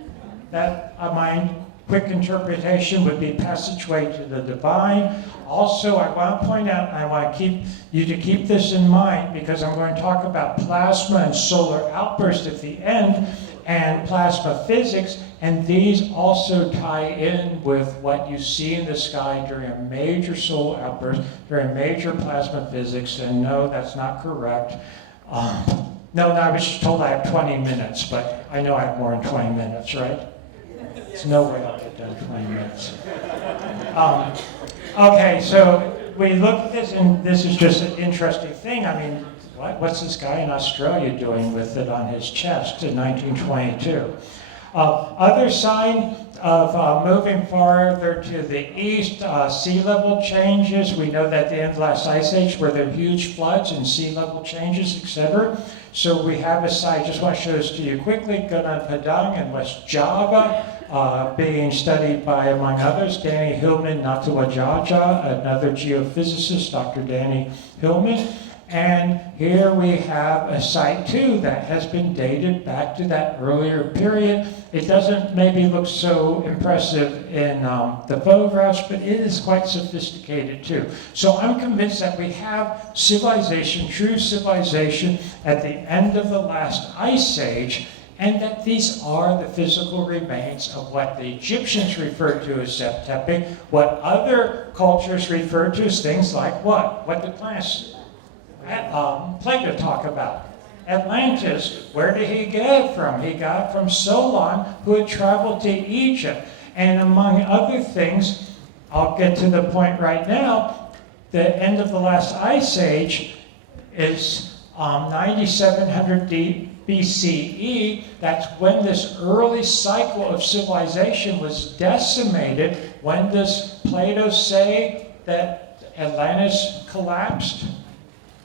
That, my quick interpretation would be passageway to the divine. Also, I want to point out, I want you to keep this in mind, because I'm going to talk about plasma and solar outburst at the end, and plasma physics, and these also tie in with what you see in the sky during a major solar outburst, during major plasma physics, and no, that's not correct. No, I was told I have 20 minutes, but I know I have more than 20 minutes, right? There's no way I'll get done in 20 minutes. Okay, so we look at this, and this is just an interesting thing. I mean, what's this guy in Australia doing with it on his chest in 1922? Other sign of moving farther to the east, sea level changes. We know that the end of the last ice age where there were huge floods and sea level changes, etc. So we have a site, just want to show this to you quickly, Gunung Padang in West Java, being studied by, among others, Danny Hillman Natawajaya, another geophysicist, Dr. Danny Hillman. And here we have a site too that has been dated back to that earlier period. It doesn't maybe look so impressive in the photographs, but it is quite sophisticated too. So I'm convinced that we have civilization, true civilization, at the end of the last ice age, and that these are the physical remains of what the Egyptians referred to as Zep Tepi, what other cultures referred to as things like what? What did Plato talk about? Atlantis. Where did he get it from? He got it from Solon, who had traveled to Egypt. And among other things, I'll get to the point right now, the end of the last ice age is 9700 BCE. That's when this early cycle of civilization was decimated. When does Plato say that Atlantis collapsed?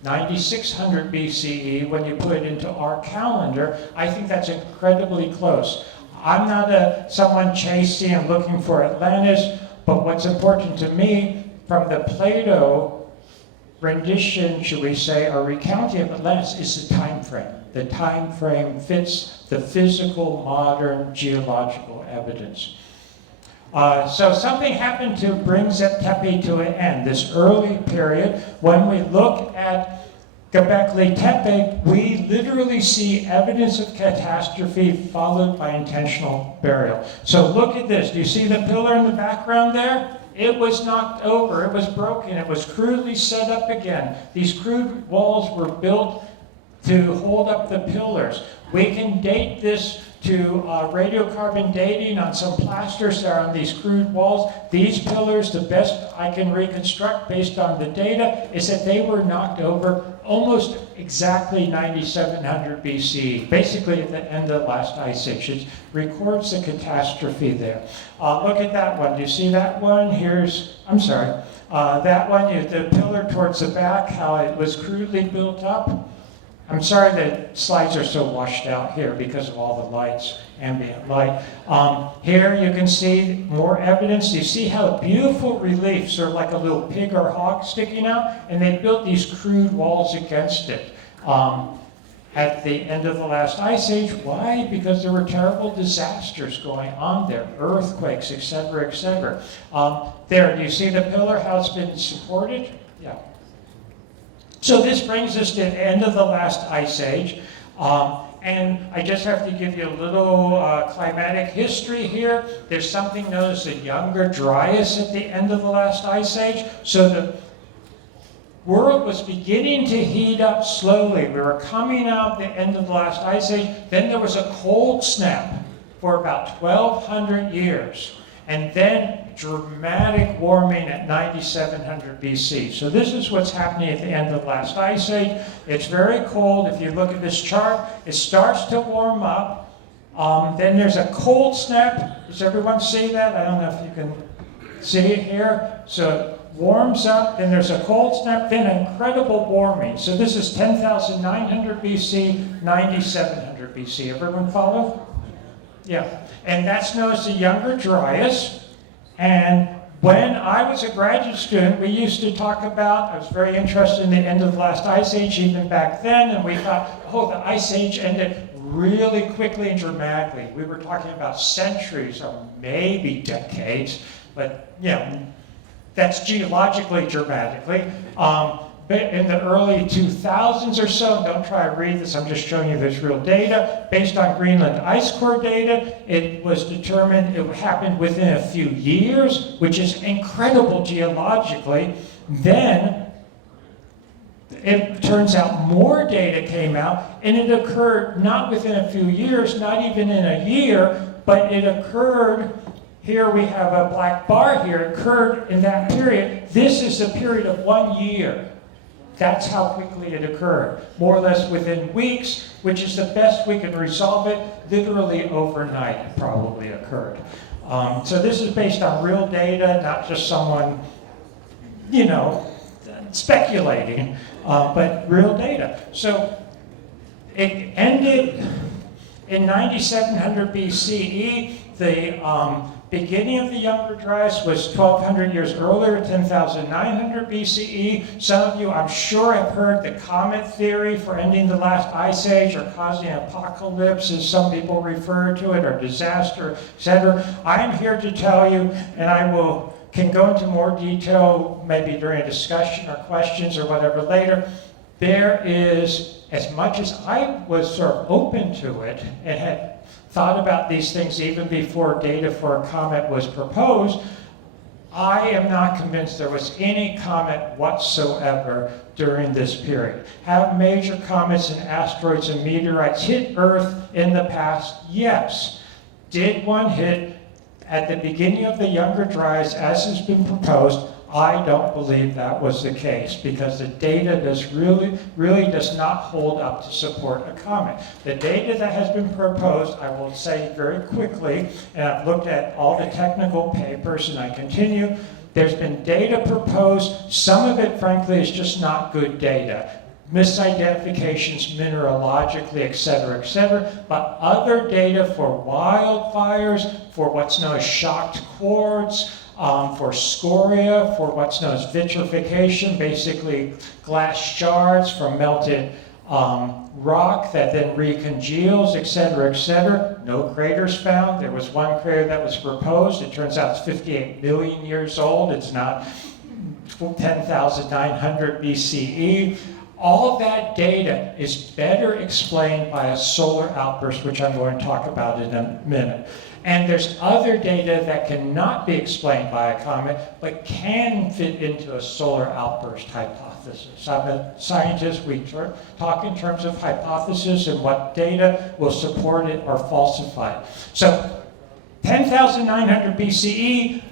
9600 BCE, when you put it into our calendar. I think that's incredibly close. I'm not someone chasing and looking for Atlantis, but what's important to me from the Plato rendition, should we say, or recounting of Atlantis is the time frame. The time frame fits the physical, modern, geological evidence. So something happened to bring Zep Tepi to an end, this early period. When we look at Göbekli Tepe, we literally see evidence of catastrophe followed by intentional burial. So look at this. Do you see the pillar in the background there? It was knocked over. It was broken. It was crudely set up again. These crude walls were built to hold up the pillars. We can date this to radiocarbon dating on some plasters that are on these crude walls. These pillars, the best I can reconstruct based on the data, is that they were knocked over almost exactly 9700 BC, basically at the end of the last ice age. It records the catastrophe there. Look at that one. Do you see that one? That one, the pillar towards the back, how it was crudely built up. I'm sorry the slides are so washed out here because of all the lights, ambient light. Here you can see more evidence. You see how beautiful reliefs are like a little pig or hawk sticking out, and they built these crude walls against it at the end of the last ice age. Why? Because there were terrible disasters going on there, earthquakes, etc., etc. There, do you see the pillar, how it's been supported? Yeah. So this brings us to the end of the last ice age. And I just have to give you a little climatic history here. There's something known as the Younger Dryas at the end of the last ice age. So the world was beginning to heat up slowly. We were coming out the end of the last ice age. Then there was a cold snap for about 1200 years. And then dramatic warming at 9700 BC. So this is what's happening at the end of the last ice age. It's very cold. If you look at this chart, it starts to warm up. Then there's a cold snap. Does everyone see that? I don't know if you can see it here. So it warms up, then there's a cold snap, then incredible warming. So this is 10,900 BC, 9700 BC. Everyone follow? Yeah. And that's known as the Younger Dryas. And when I was a graduate student, we used to talk about, I was very interested in the end of the last ice age even back then, and we thought, oh, the ice age ended really quickly and dramatically. We were talking about centuries or maybe decades, but that's geologically dramatically. In the early 2000s or so, don't try to read this, I'm just showing you this real data. Based on Greenland ice core data, it was determined it happened within a few years, which is incredible geologically. Then, it turns out more data came out, and it occurred not within a few years, not even in a year, but it occurred, here we have a black bar here, it occurred in that period. This is a period of 1 year. That's how quickly it occurred. More or less within weeks, which is the best we can resolve it. Literally overnight it probably occurred. So this is based on real data, not just someone, speculating, but real data. So it ended in 9700 BCE. The beginning of the Younger Dryas was 1200 years earlier, 10,900 BCE. Some of you, I'm sure, have heard the comet theory for ending the last ice age or causing an apocalypse, as some people refer to it, or disaster, etc. I am here to tell you, and I can go into more detail maybe during a discussion or questions or whatever later. There is, as much as I was sort of open to it and had thought about these things even before data for a comet was proposed, I am not convinced there was any comet whatsoever during this period. Have major comets and asteroids and meteorites hit Earth in the past? Yes. Did one hit at the beginning of the Younger Dryas, as has been proposed? I don't believe that was the case, because the data really does not hold up to support a comet. The data that has been proposed, I will say very quickly, and I've looked at all the technical papers and I continue, there's been data proposed. Some of it, frankly, is just not good data. Misidentifications mineralogically, et cetera, but other data for wildfires, for what's known as shocked quartz, for scoria, for what's known as vitrification, basically glass shards from melted rock that then recongeals, et cetera, no craters found. There was one crater that was proposed. It turns out it's 58 million years old. It's not 10,900 BCE. All that data is better explained by a solar outburst, which I'm going to talk about in a minute. And there's other data that cannot be explained by a comet, but can fit into a solar outburst hypothesis. I'm a scientist. We talk in terms of hypothesis and what data will support it or falsify it. So 10,900 BCE,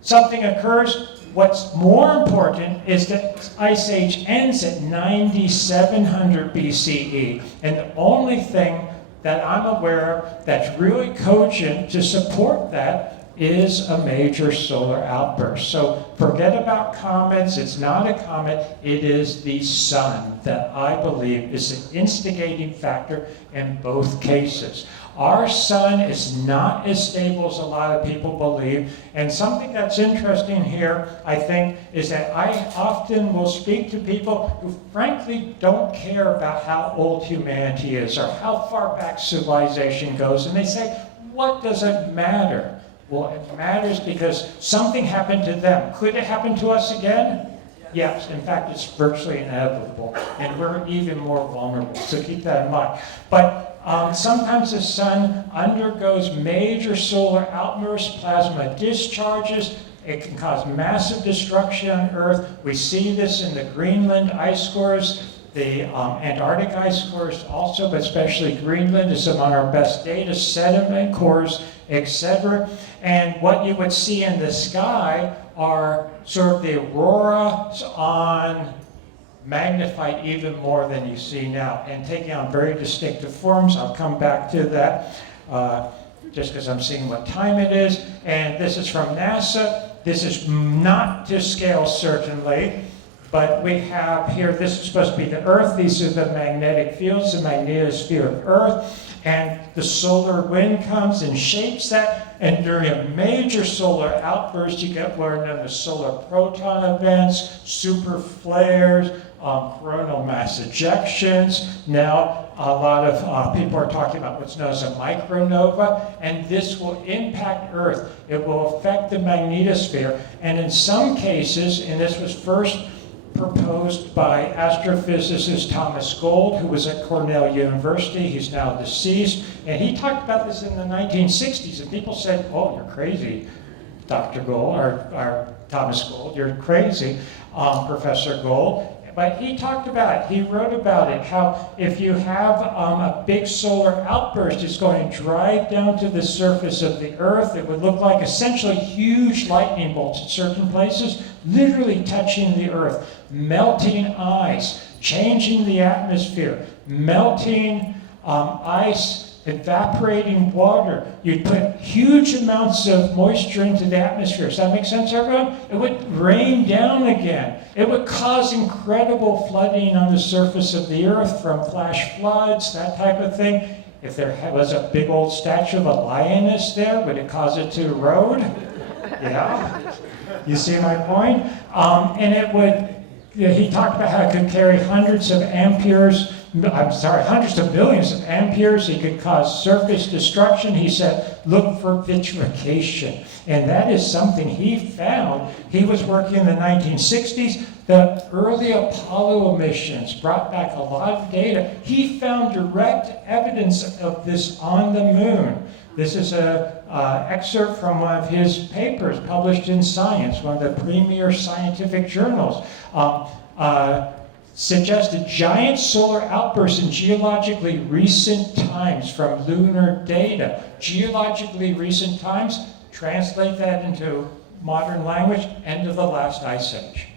something occurs. What's more important is that Ice Age ends at 9,700 BCE. And the only thing that I'm aware of that's really cogent to support that is a major solar outburst. So forget about comets. It's not a comet. It is the sun that I believe is the instigating factor in both cases. Our sun is not as stable as a lot of people believe. And something that's interesting here, I think, is that I often will speak to people who frankly don't care about how old humanity is or how far back civilization goes. And they say, what does it matter? Well, it matters because something happened to them. Could it happen to us again? Yes, in fact, it's virtually inevitable, and we're even more vulnerable, so keep that in mind. But sometimes the sun undergoes major solar outbursts, plasma discharges. It can cause massive destruction on Earth. We see this in the Greenland ice cores, the Antarctic ice cores also, but especially Greenland is among our best data, sediment cores, etc. And what you would see in the sky are sort of the auroras on magnified even more than you see now and taking on very distinctive forms. I'll come back to that just because I'm seeing what time it is. And this is from NASA. This is not to scale, certainly, but we have here, this is supposed to be the Earth. These are the magnetic fields, the magnetosphere of Earth. And the solar wind comes and shapes that. And during a major solar outburst, you get what are known as solar proton events, super flares, coronal mass ejections. Now, a lot of people are talking about what's known as a micronova, and this will impact Earth. It will affect the magnetosphere. And in some cases, and this was first proposed by astrophysicist Thomas Gold, who was at Cornell University. He's now deceased. And he talked about this in the 1960s. And people said, oh, you're crazy, Dr. Gold, or Thomas Gold. You're crazy, Professor Gold. but he talked about it, he wrote about it, how if you have a big solar outburst, it's going to drive down to the surface of the Earth. It would look like essentially huge lightning bolts in certain places, literally touching the Earth, melting ice, changing the atmosphere, melting ice, evaporating water. You'd put huge amounts of moisture into the atmosphere. Does that make sense, everyone? It would rain down again. It would cause incredible flooding on the surface of the Earth from flash floods, that type of thing. If there was a big old statue of a lioness there, would it cause it to erode? Yeah. You see my point? And it would, he talked about how it could carry hundreds of millions of amperes. It could cause surface destruction. He said, look for vitrification. And that is something he found. He was working in the 1960s. The early Apollo missions brought back a lot of data. He found direct evidence of this on the moon. This is an excerpt from one of his papers published in Science, one of the premier scientific journals. Suggested giant solar outbursts in geologically recent times from lunar data. Geologically recent times, translate that into modern language, end of the last ice age.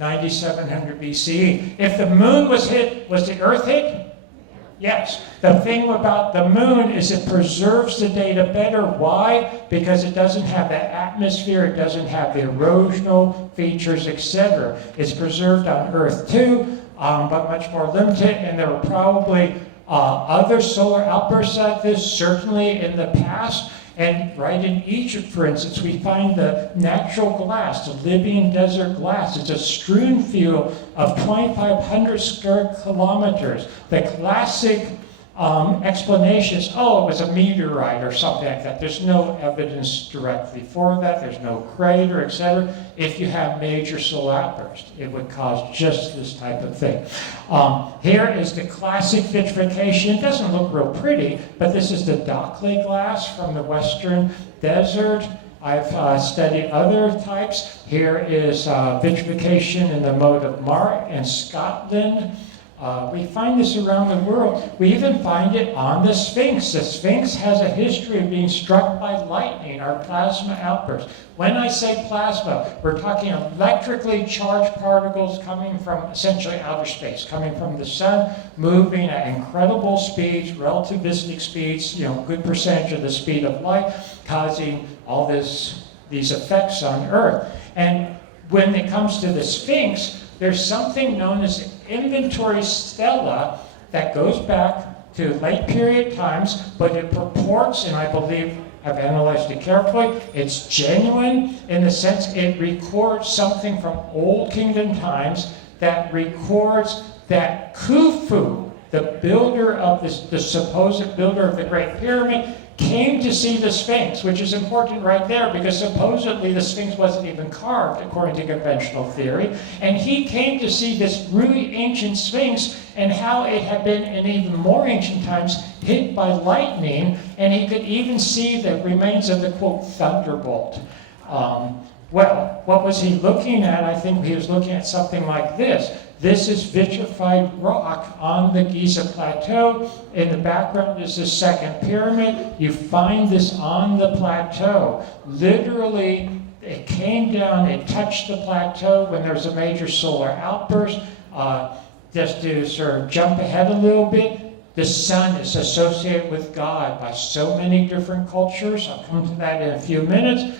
9700 BCE. If the moon was hit, was the Earth hit? Yes. The thing about the moon is it preserves the data better. Why? Because it doesn't have the atmosphere, it doesn't have the erosional features, etc. It's preserved on Earth too, but much more limited, and there were probably other solar outbursts like this, certainly in the past. And right in Egypt, for instance, we find the natural glass, the Libyan desert glass. It's a strewn field of 2,500 square kilometers. The classic explanation is, oh, it was a meteorite or something like that. There's no evidence directly for that. There's no crater, etc. If you have major solar outbursts, it would cause just this type of thing. Here is the classic vitrification. It doesn't look real pretty, but this is the Dockley glass from the Western Desert. I've studied other types. Here is vitrification in the Moat of Mar in Scotland. We find this around the world. We even find it on the Sphinx. The Sphinx has a history of being struck by lightning or plasma outbursts. When I say plasma, we're talking electrically charged particles coming from essentially outer space, coming from the sun, moving at incredible speeds, relativistic speeds, good percentage of the speed of light, causing all these effects on Earth. And when it comes to the Sphinx, there's something known as inventory stela that goes back to late period times, but it purports, and I believe I've analyzed it carefully, it's genuine in the sense it records something from Old Kingdom times that records that Khufu, the builder of the supposed builder of the Great Pyramid, came to see the Sphinx, which is important right there because supposedly the Sphinx wasn't even carved according to conventional theory. And he came to see this really ancient Sphinx and how it had been in even more ancient times hit by lightning, and he could even see the remains of the, quote, thunderbolt. Well, what was he looking at? I think he was looking at something like this. This is vitrified rock on the Giza Plateau. In the background is the second pyramid. You find this on the plateau. Literally, it came down, it touched the plateau when there was a major solar outburst. Just to sort of jump ahead a little bit, the sun is associated with God by so many different cultures. I'll come to that in a few minutes.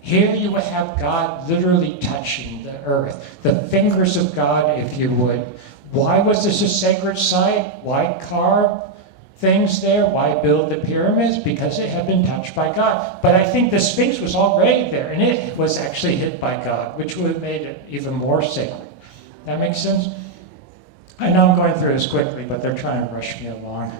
Here you would have God literally touching the earth, the fingers of God, if you would. Why was this a sacred site? Why carve things there? Why build the pyramids? Because it had been touched by God. But I think the Sphinx was already there, and it was actually hit by God, which would have made it even more sacred. That makes sense? I know I'm going through this quickly, but they're trying to rush me along.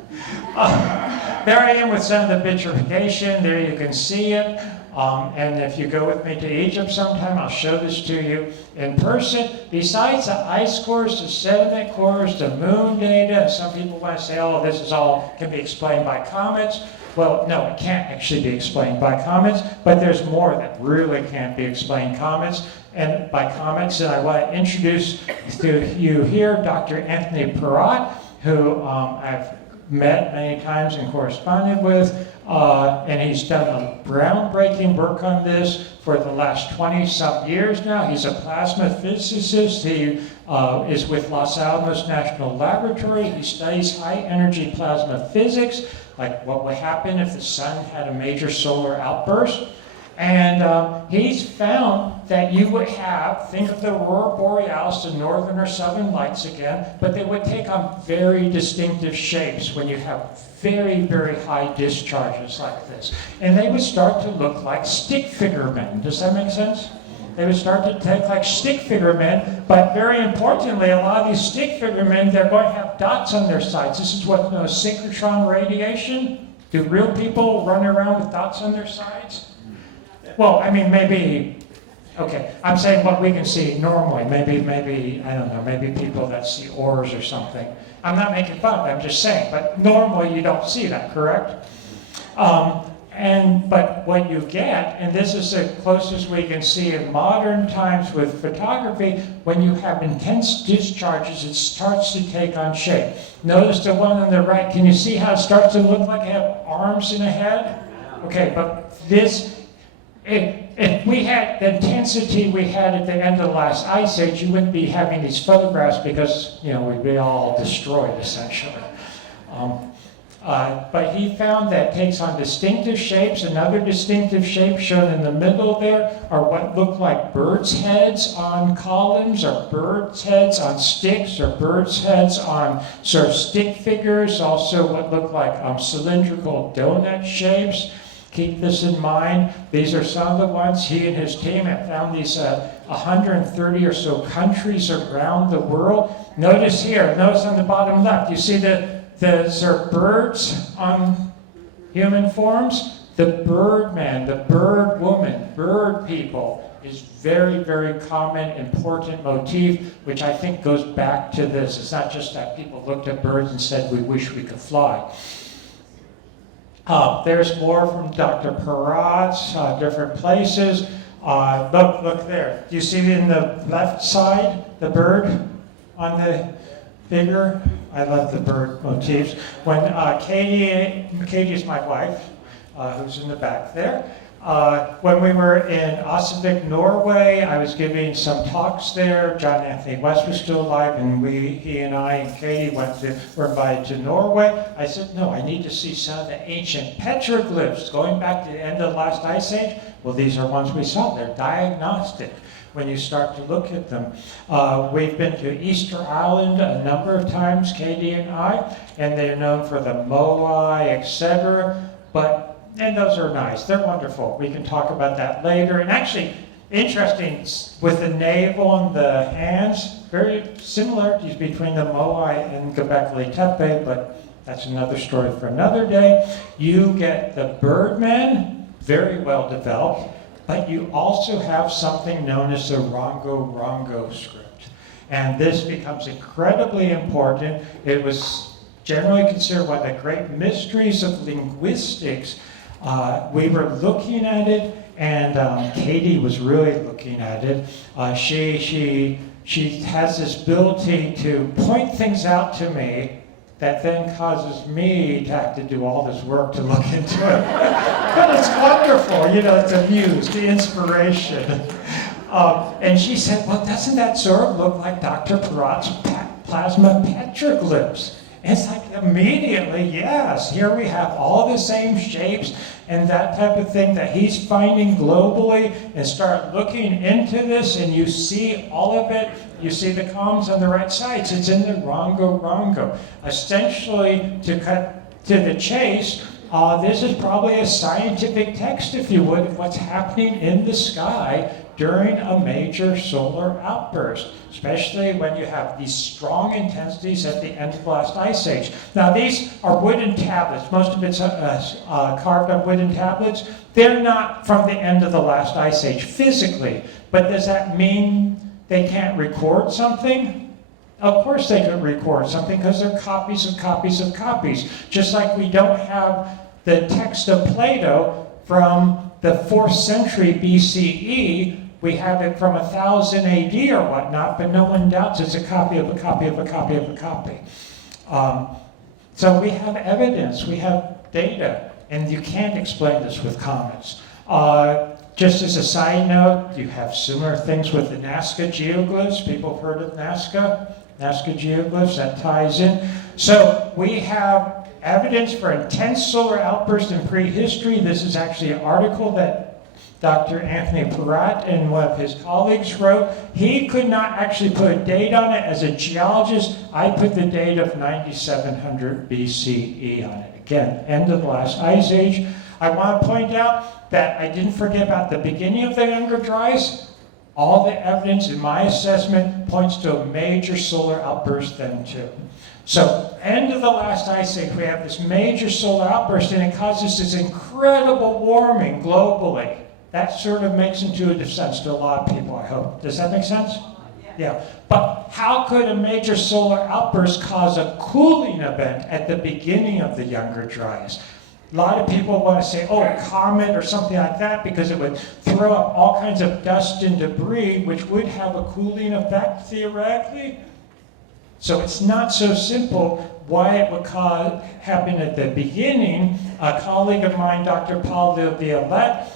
There I am with some of the vitrification. There you can see it. And if you go with me to Egypt sometime, I'll show this to you in person. Besides the ice cores, the sediment cores, the moon data, some people want to say, oh, this is all can be explained by comets. Well, no, it can't actually be explained by comets, but there's more that really can't be explained comets. and by comments, and I want to introduce to you here Dr. Anthony Perrott, who I've met many times and corresponded with, and he's done a groundbreaking work on this for the last 20-some years now. He's a plasma physicist. He is with Los Alamos National Laboratory. He studies high-energy plasma physics, like what would happen if the sun had a major solar outburst. And he's found that you would have, think of the aurora borealis, the northern or southern lights again, but they would take on very distinctive shapes when you have very, very high discharges like this. And they would start to look like stick figure men. Does that make sense? They would start to take like stick figure men, but very importantly, a lot of these stick figure men, they're going to have dots on their sides. This is what's known as synchrotron radiation. Do real people run around with dots on their sides? Well, I mean, maybe, okay, I'm saying what we can see normally. Maybe, I don't know, maybe people that see oars or something. I'm not making fun of it, I'm just saying, but normally you don't see that, correct? But what you get, and this is the closest we can see in modern times with photography, when you have intense discharges, it starts to take on shape. Notice the one on the right, can you see how it starts to look like it have arms and a head? Okay, but this, if we had the intensity we had at the end of the last ice age, you wouldn't be having these photographs because, you know, we'd be all destroyed essentially. But he found that takes on distinctive shapes. Another distinctive shape shown in the middle there are what look like birds' heads on columns, or birds' heads on sticks, or birds' heads on sort of stick figures, also what look like cylindrical donut shapes. Keep this in mind. These are some of the ones he and his team have found these 130 or so countries around the world. Notice here, notice on the bottom left, you see the sort of birds on human forms? The bird man, the bird woman, bird people is very, very common, important motif, which I think goes back to this. It's not just that people looked at birds and said, we wish we could fly. There's more from Dr. Perrott's, different places. Look there. Do you see in the left side, the bird on the figure? I love the bird motifs. When Katie is my wife, who's in the back there. When we were in Osvik, Norway, I was giving some talks there. John Anthony West was still alive, and he and I and Katie were invited to Norway. I said, no, I need to see some of the ancient petroglyphs going back to the end of the last ice age. Well, these are ones we saw. They're diagnostic when you start to look at them. We've been to Easter Island a number of times, Katie and I, and they're known for the moai, etc. And those are nice. They're wonderful. We can talk about that later. And actually, interesting, with the navel and the hands, very similarities between the moai and Göbekli Tepe, but that's another story for another day. You get the birdmen, very well developed, but you also have something known as the Rongo-Rongo script. And this becomes incredibly important. It was generally considered one of the great mysteries of linguistics. We were looking at it, and Katie was really looking at it. She has this ability to point things out to me that then causes me to have to do all this work to look into it. But it's wonderful, you know, it's the muse, the inspiration. And she said, well, doesn't that sort of look like Dr. Perrott's plasma petroglyphs? And it's like immediately, yes, here we have all the same shapes and that type of thing that he's finding globally, and start looking into this and you see all of it. You see the columns on the right sides. It's in the Rongo-Rongo. Essentially, to cut to the chase, this is probably a scientific text, if you would, of what's happening in the sky during a major solar outburst, especially when you have these strong intensities at the end of the last ice age. Now, these are wooden tablets. Most of it's carved on wooden tablets. They're not from the end of the last ice age physically, but does that mean they can't record something? Of course they could record something, because they're copies of copies of copies. Just like we don't have the text of Plato from the 4th century BCE, we have it from 1000 AD or whatnot, but no one doubts it's a copy of a copy of a copy of a copy. So we have evidence, we have data, and you can't explain this with comets. Just as a side note, you have similar things with the Nazca geoglyphs. People have heard of Nazca geoglyphs, that ties in. So we have evidence for intense solar outbursts in prehistory. This is actually an article that Dr. Anthony Peratt and one of his colleagues wrote. He could not actually put a date on it. As a geologist, I put the date of 9700 BCE on it. Again, end of the last ice age. I want to point out that I didn't forget about the beginning of the Younger Dryas. All the evidence in my assessment points to a major solar outburst then too. So, end of the last ice age, we have this major solar outburst, and it causes this incredible warming globally. That sort of makes intuitive sense to a lot of people, I hope. Does that make sense? Yeah. But how could a major solar outburst cause a cooling event at the beginning of the Younger Dryas? A lot of people want to say, oh, a comet or something like that, because it would throw up all kinds of dust and debris, which would have a cooling effect, theoretically. So it's not so simple why it would happen at the beginning. A colleague of mine, Dr. Paul Violette,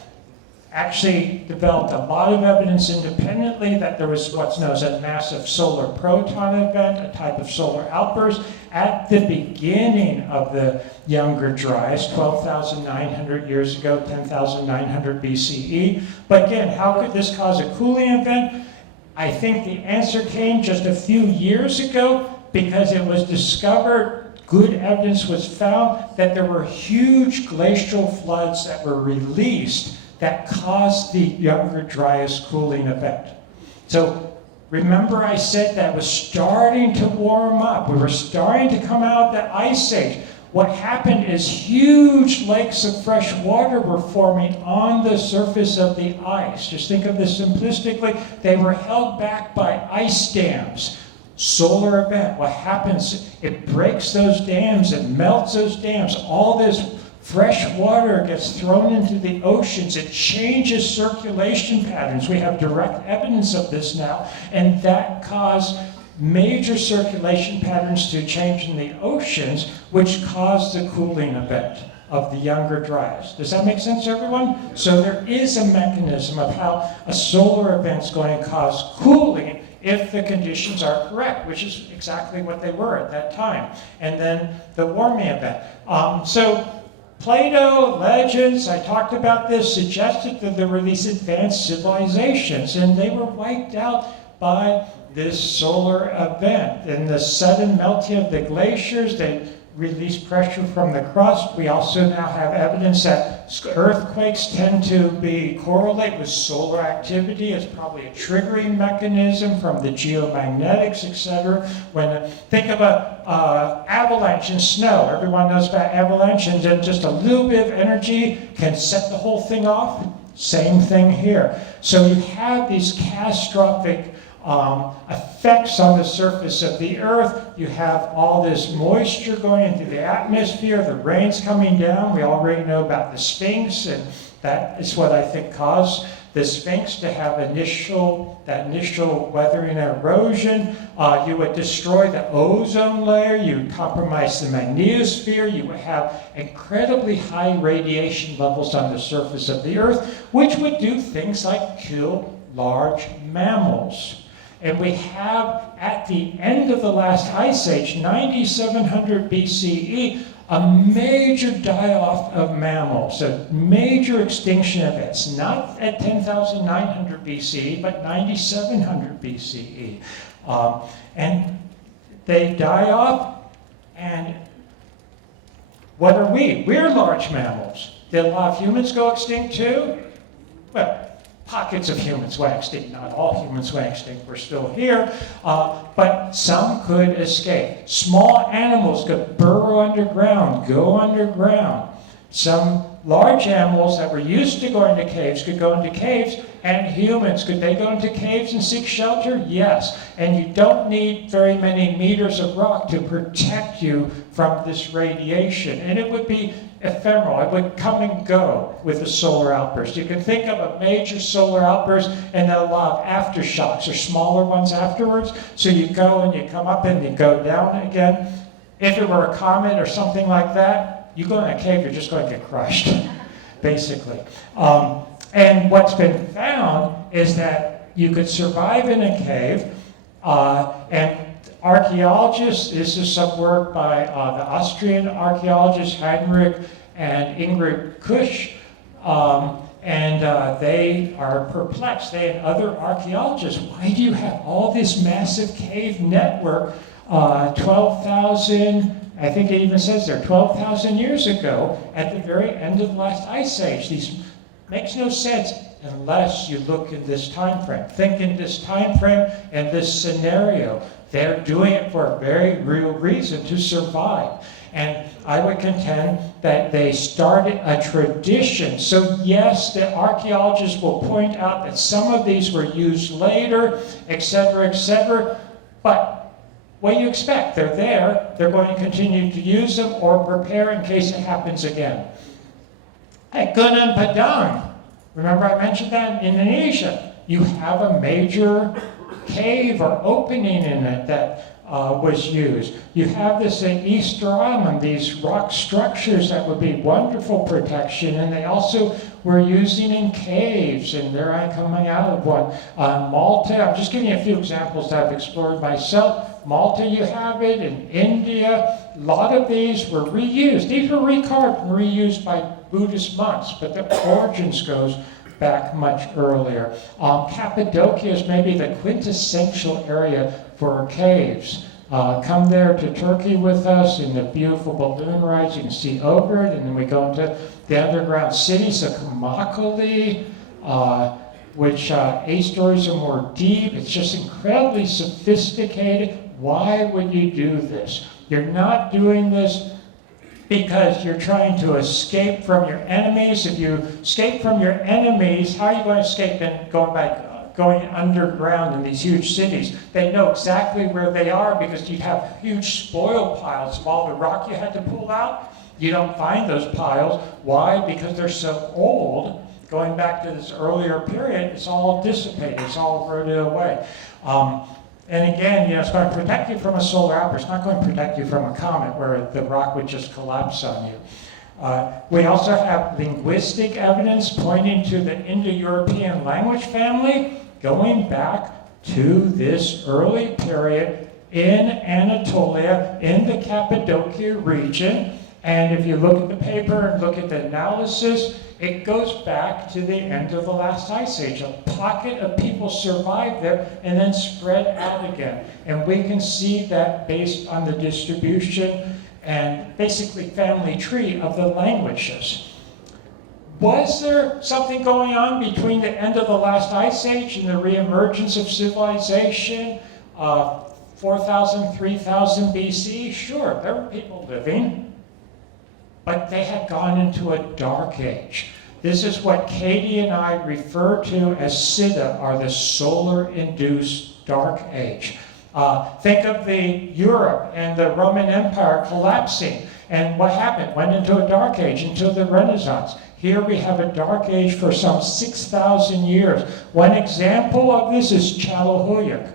actually developed a lot of evidence independently that there was what's known as a massive solar proton event, a type of solar outburst, at the beginning of the Younger Dryas, 12,900 years ago, 10,900 BCE. But again, how could this cause a cooling event? I think the answer came just a few years ago because it was discovered, good evidence was found, that there were huge glacial floods that were released that caused the Younger Dryas cooling event. So remember I said that was starting to warm up. We were starting to come out of that ice age. What happened is huge lakes of fresh water were forming on the surface of the ice. Just think of this simplistically. They were held back by ice dams. Solar event. What happens? It breaks those dams, it melts those dams. All this fresh water gets thrown into the oceans. It changes circulation patterns. We have direct evidence of this now, and that caused major circulation patterns to change in the oceans, which caused the cooling event of the Younger Dryas. Does that make sense, everyone? So there is a mechanism of how a solar event is going to cause cooling if the conditions are correct, which is exactly what they were at that time. And then the warming event. So Plato, legends, I talked about this, suggested that there were these advanced civilizations, and they were wiped out by this solar event. And the sudden melting of the glaciers, they released pressure from the crust. We also now have evidence that earthquakes tend to correlate with solar activity. It's probably a triggering mechanism from the geomagnetics, etc. Think of an avalanche in snow. Everyone knows about avalanches, and just a little bit of energy can set the whole thing off. Same thing here. So you have these catastrophic effects on the surface of the earth. You have all this moisture going into the atmosphere, the rain's coming down. We already know about the Sphinx, and that is what I think caused the Sphinx to have that initial weathering and erosion. You would destroy the ozone layer, you would compromise the magnetosphere, you would have incredibly high radiation levels on the surface of the earth, which would do things like kill large mammals. And we have, at the end of the last ice age, 9700 BCE, a major die-off of mammals, a major extinction events, not at 10,900 BCE, but 9700 BCE. And they die off, and what are we? We're large mammals. Did a lot of humans go extinct too? Well, pockets of humans went extinct. Not all humans went extinct. We're still here. But some could escape. Small animals could burrow underground, go underground. Some large animals that were used to going to caves could go into caves, and humans, could they go into caves and seek shelter? Yes. And you don't need very many meters of rock to protect you from this radiation. And it would be ephemeral. It would come and go with the solar outburst. You can think of a major solar outburst and then a lot of aftershocks or smaller ones afterwards. So you go and you come up and you go down again. If it were a comet or something like that, you go in a cave, you're just going to get crushed, basically. And what's been found is that you could survive in a cave, and archaeologists, this is some work by the Austrian archaeologists Heinrich and Ingrid Kusch, and they are perplexed, they and other archaeologists. Why do you have all this massive cave network 12,000, I think it even says there, 12,000 years ago at the very end of the last ice age? These makes no sense unless you look in this time frame. Think in this time frame and this scenario. They're doing it for a very real reason, to survive. And I would contend that they started a tradition. So yes, the archaeologists will point out that some of these were used later, etc., but what do you expect? They're there, they're going to continue to use them or prepare in case it happens again. At Gunung Padang, remember I mentioned that in Indonesia, you have a major cave or opening in it that was used. You have this in Easter Island, these rock structures that would be wonderful protection, and they also were using in caves, and there I'm coming out of one. Malta, I'm just giving you a few examples that I've explored myself. Malta, you have it, in India, a lot of these were reused. These were recarved and reused by Buddhist monks, but the origins goes back much earlier. Cappadocia is maybe the quintessential area for caves. Come there to Turkey with us in the beautiful balloon rides. You can see over it, and then we go into the underground cities of Kamakali, which 8 stories or more deep. It's just incredibly sophisticated. Why would you do this? You're not doing this because you're trying to escape from your enemies. If you escape from your enemies, how are you going to escape then going underground in these huge cities? They know exactly where they are because you have huge spoil piles of all the rock you had to pull out. You don't find those piles. Why? Because they're so old. Going back to this earlier period, it's all dissipated. It's all eroded away. And again, it's going to protect you from a solar outburst. It's not going to protect you from a comet where the rock would just collapse on you. We also have linguistic evidence pointing to the Indo-European language family going back to this early period in Anatolia, in the Cappadocia region. And if you look at the paper and look at the analysis, it goes back to the end of the last ice age. A pocket of people survived there and then spread out again. And we can see that based on the distribution and basically family tree of the languages. Was there something going on between the end of the last ice age and the reemergence of civilization, 4,000, 3,000 BC? Sure, there were people living. But they had gone into a dark age. This is what Katie and I refer to as Siddha, or the solar-induced dark age. Think of the Europe and the Roman Empire collapsing. And what happened? Went into a dark age until the Renaissance. Here we have a dark age for some 6,000 years. One example of this is Chalahoyuk.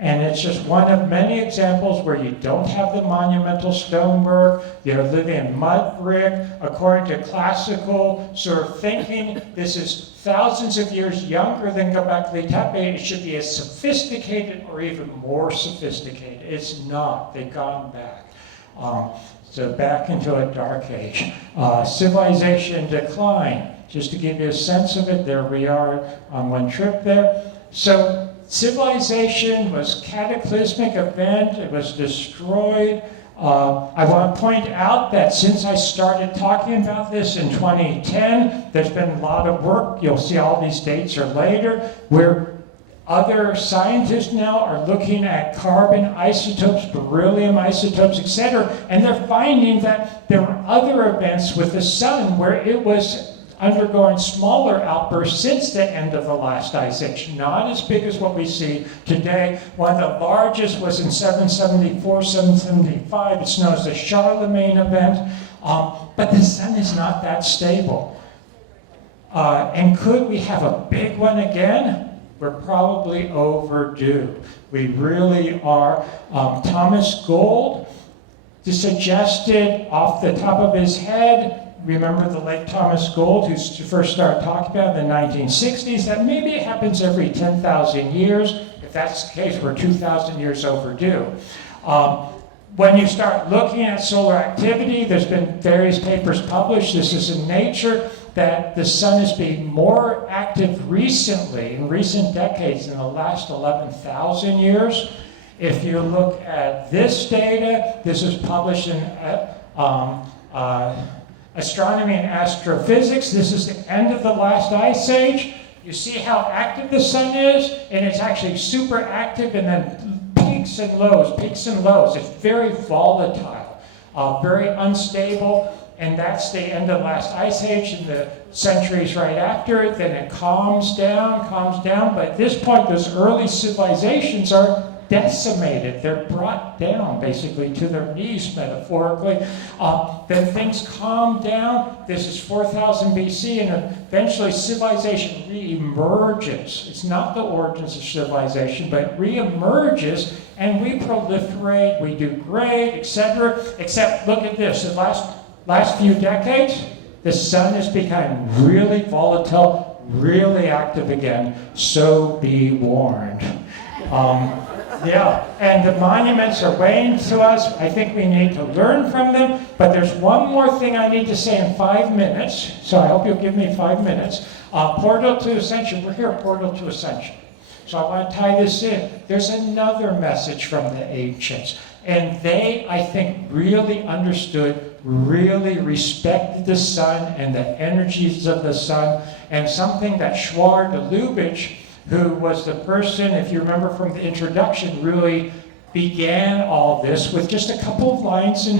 And it's just one of many examples where you don't have the monumental stonework, you're living in mud brick. According to classical sort of thinking, this is thousands of years younger than Göbekli Tepe. It should be as sophisticated or even more sophisticated. It's not. They've gone back. So back into a dark age. Civilization decline. Just to give you a sense of it, there we are on one trip there. So civilization was a cataclysmic event. It was destroyed. I want to point out that since I started talking about this in 2010, there's been a lot of work. You'll see all these dates are later, where Other scientists now are looking at carbon isotopes, beryllium isotopes, etc., and they're finding that there were other events with the sun where it was undergoing smaller outbursts since the end of the last ice age. Not as big as what we see today. One of the largest was in 774, 775. It's known as the Charlemagne event. But the sun is not that stable. And could we have a big one again? We're probably overdue. We really are. Thomas Gold suggested off the top of his head, remember the late Thomas Gold, who first started talking about in the 1960s, that maybe it happens every 10,000 years. If that's the case, we're 2,000 years overdue. When you start looking at solar activity, there's been various papers published, this is in Nature, that the sun is being more active recently, in recent decades, in the last 11,000 years. If you look at this data, this is published in Astronomy and Astrophysics. This is the end of the last ice age. You see how active the sun is, and it's actually super active, and then peaks and lows, peaks and lows. It's very volatile, very unstable, and that's the end of the last ice age and the centuries right after it. Then it calms down, but at this point, those early civilizations are decimated. They're brought down basically to their knees, metaphorically. Then things calm down. This is 4000 BC, and eventually civilization re-emerges. It's not the origins of civilization, but it re-emerges, and we proliferate, we do great, etc. Except, look at this. The last few decades, the sun is becoming really volatile, really active again, so be warned. Yeah, and the monuments are waiting to us. I think we need to learn from them. But there's one more thing I need to say in 5 minutes, so I hope you'll give me 5 minutes. Portal to Ascension. We're here at Portal to Ascension. So I want to tie this in. There's another message from the ancients. And they, I think, really understood, really respected the sun and the energies of the sun. And something that Schwar de Lubitsch, who was the person, if you remember from the introduction, really began all this with just a couple of lines in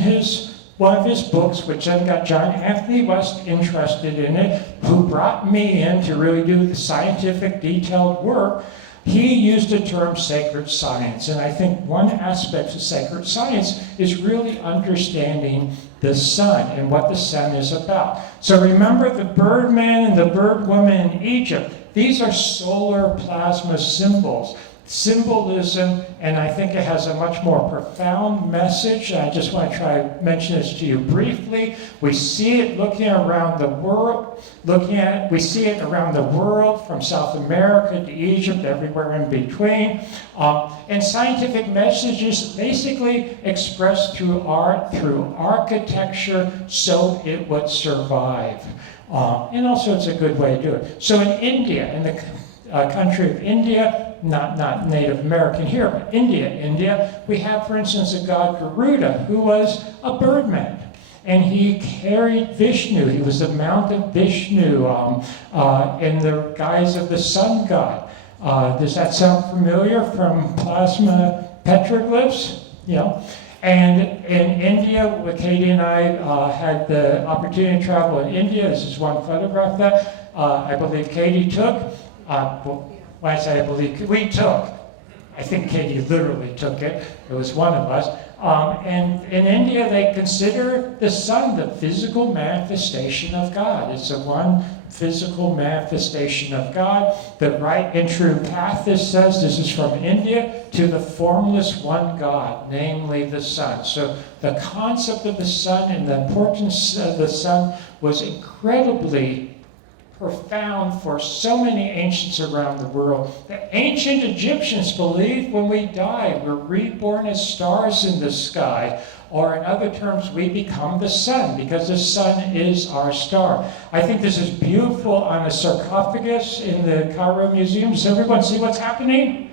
one of his books, which then got John Anthony West interested in it, who brought me in to really do the scientific, detailed work. He used the term sacred science, and I think one aspect of sacred science is really understanding the sun and what the sun is about. So remember the birdman and the birdwoman in Egypt. These are solar plasma symbolism, and I think it has a much more profound message. I just want to try to mention this to you briefly. We see it looking around the world, we see it around the world, from South America to Egypt, everywhere in between. And scientific messages basically expressed through art, through architecture, so it would survive. And also it's a good way to do it. So in India, in the country of India, not Native American here, but India, we have, for instance, a god Garuda, who was a birdman. And he carried Vishnu. He was the mount of Vishnu in the guise of the sun god. Does that sound familiar from plasma petroglyphs? You know? And in India, Katie and I had the opportunity to travel in India. This is one photograph that I believe Katie took. When I say I believe, we took. I think Katie literally took it. It was one of us. And in India, they consider the sun the physical manifestation of God. It's the one physical manifestation of God. The right and true path, this says, this is from India, to the formless one God, namely the sun. So the concept of the sun and the importance of the sun was incredibly profound for so many ancients around the world. The ancient Egyptians believed when we die, we're reborn as stars in the sky, or in other terms, we become the sun, because the sun is our star. I think this is beautiful on a sarcophagus in the Cairo Museum. Does everyone see what's happening?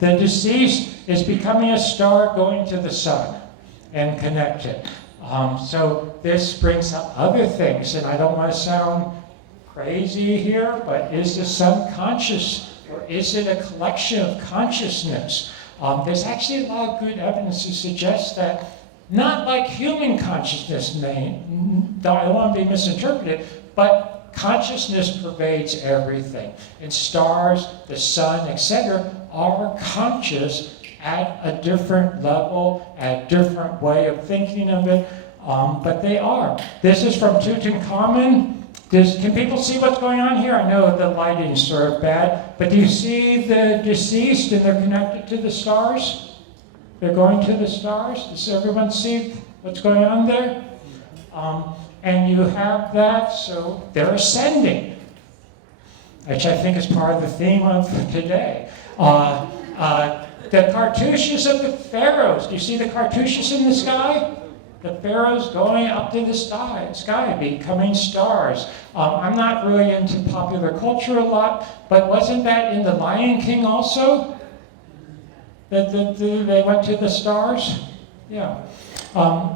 The deceased is becoming a star going to the sun and connected. So this brings up other things, and I don't want to sound crazy here, but is the sun conscious? Or is it a collection of consciousness? There's actually a lot of good evidence to suggest that, not like human consciousness I don't want to be misinterpreted, but consciousness pervades everything. And stars, the sun, etc., are conscious at a different level, at a different way of thinking of it, but they are. This is from Tutankhamun. Can people see what's going on here? I know the lighting's sort of bad, but do you see the deceased and they're connected to the stars? They're going to the stars. Does everyone see what's going on there? And you have that, so they're ascending, which I think is part of the theme of today. The cartouches of the pharaohs. Do you see the cartouches in the sky? The pharaohs going up to the sky, becoming stars. I'm not really into popular culture a lot, but wasn't that in The Lion King also? That they went to the stars? Yeah.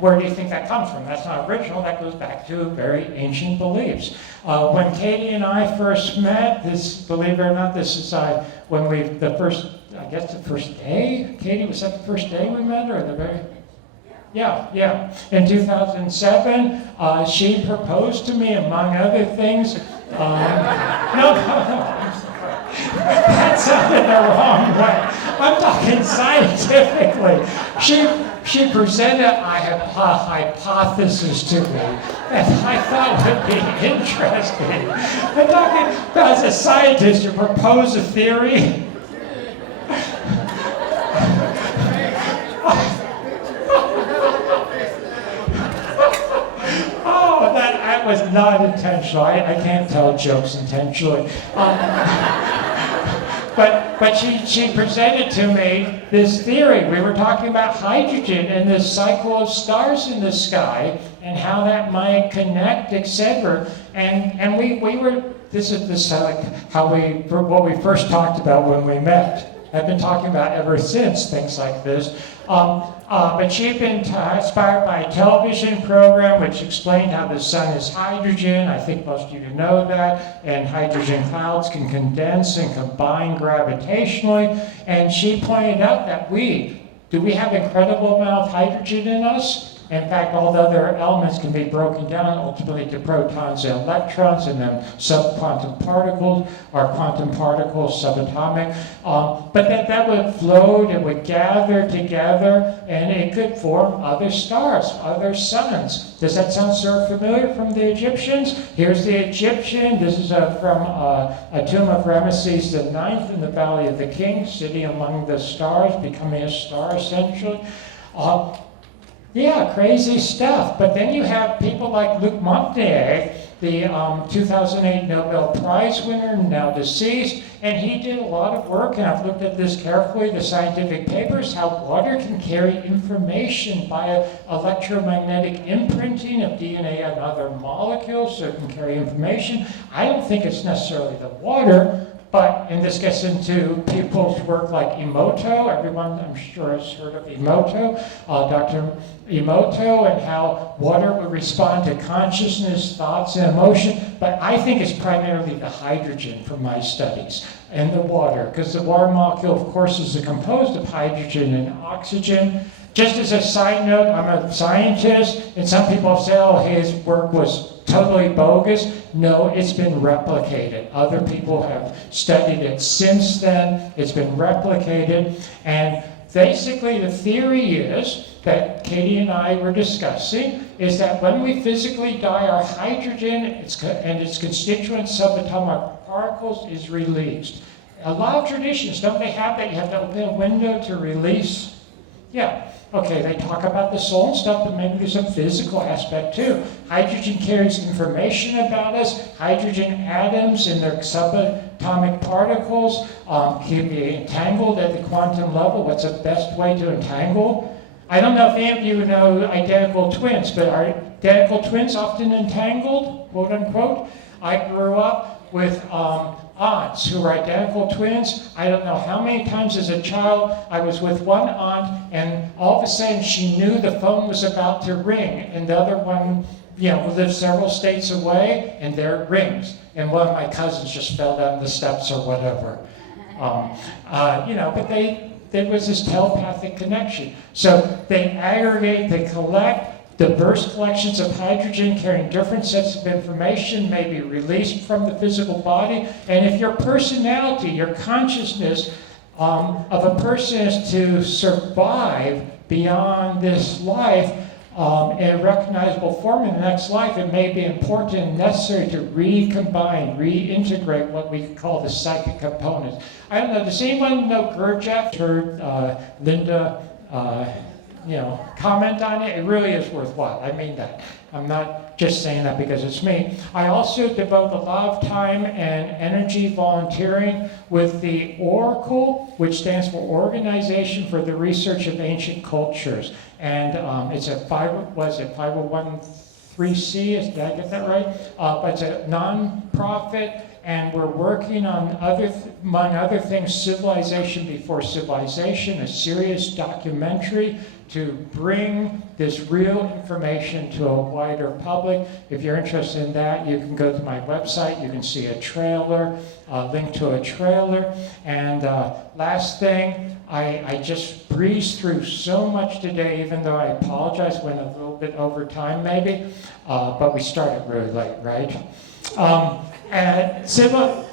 Where do you think that comes from? That's not original. That goes back to very ancient beliefs. When Katie and I first met, believe it or not, this is when the first day? Katie, was that the first day we met, or the very... Yeah. In 2007, she proposed to me, among other things. No. That sounded the wrong way. I'm talking scientifically. She presented a hypothesis to me that I thought would be interesting. I'm talking, as a scientist, to propose a theory. That was not intentional. I can't tell jokes intentionally. But she presented to me this theory. We were talking about hydrogen and this cycle of stars in the sky and how that might connect, etc. And we were, what we first talked about when we met. I've been talking about ever since, things like this. But she'd been inspired by a television program which explained how the sun is hydrogen. I think most of you know that. And hydrogen clouds can condense and combine gravitationally. And she pointed out that we have incredible amount of hydrogen in us. In fact, all the other elements can be broken down ultimately to protons and electrons, and then subquantum particles, or quantum particles, subatomic. But that would float, it would gather together, and it could form other stars, other suns. Does that sound sort of familiar from the Egyptians? Here's the Egyptian. This is from a tomb of Ramesses IX in the Valley of the Kings, sitting among the stars, becoming a star essentially. Yeah, crazy stuff. But then you have people like Luc Montagnier, the 2008 Nobel Prize winner, now deceased, and he did a lot of work, and I've looked at this carefully, the scientific papers, how water can carry information via electromagnetic imprinting of DNA on other molecules, so it can carry information. I don't think it's necessarily the water, and this gets into people's work like Emoto. Everyone, I'm sure, has heard of Emoto, Dr. Emoto, and how water would respond to consciousness, thoughts, and emotion. But I think it's primarily the hydrogen from my studies and the water, because the water molecule, of course, is composed of hydrogen and oxygen. Just as a side note, I'm a scientist, and some people say, oh, his work was totally bogus. No, it's been replicated. Other people have studied it since then. It's been replicated. And basically the theory is that Katie and I were discussing is that when we physically die, our hydrogen and its constituent subatomic particles is released. A lot of traditions, don't they have that? You have to open a window to release. Yeah. Okay, they talk about the soul and stuff, but maybe there's a physical aspect too. Hydrogen carries information about us. Hydrogen atoms and their subatomic particles can be entangled at the quantum level. What's the best way to entangle? I don't know if any of you know identical twins, but are identical twins often entangled, quote unquote? I grew up with aunts who were identical twins. I don't know how many times as a child I was with one aunt, and all of a sudden she knew the phone was about to ring, and the other one, lived several states away, and there it rings. And one of my cousins just fell down the steps or whatever. But there was this telepathic connection. So they aggregate, they collect diverse collections of hydrogen carrying different sets of information, may be released from the physical body. And if your personality, your consciousness of a person is to survive beyond this life in a recognizable form in the next life, it may be important and necessary to recombine, reintegrate what we call the psychic components. I don't know, does anyone know Gurdjieff? Heard Linda comment on it? It really is worthwhile. I mean that. I'm not just saying that because it's me. I also devote a lot of time and energy volunteering with the Oracle, which stands for Organization for the Research of Ancient Cultures. And it's a 501(c)(? Did I get that right? But it's a non-profit, and we're working on among other things, Civilization Before Civilization, a serious documentary to bring this real information to a wider public. If you're interested in that, you can go to my website. You can see a trailer, a link to a trailer. And last thing, I just breezed through so much today, even though I apologize, went a little bit over time maybe, but we started really late, right?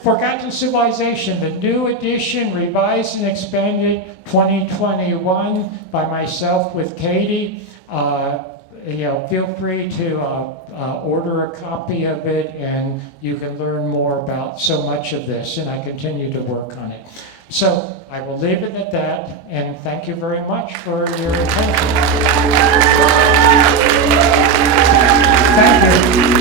Forgotten Civilization, the new edition, revised and expanded 2021 by myself with Katie. Feel free to order a copy of it, and you can learn more about so much of this, and I continue to work on it. So I will leave it at that, and thank you very much for your attention. Thank you.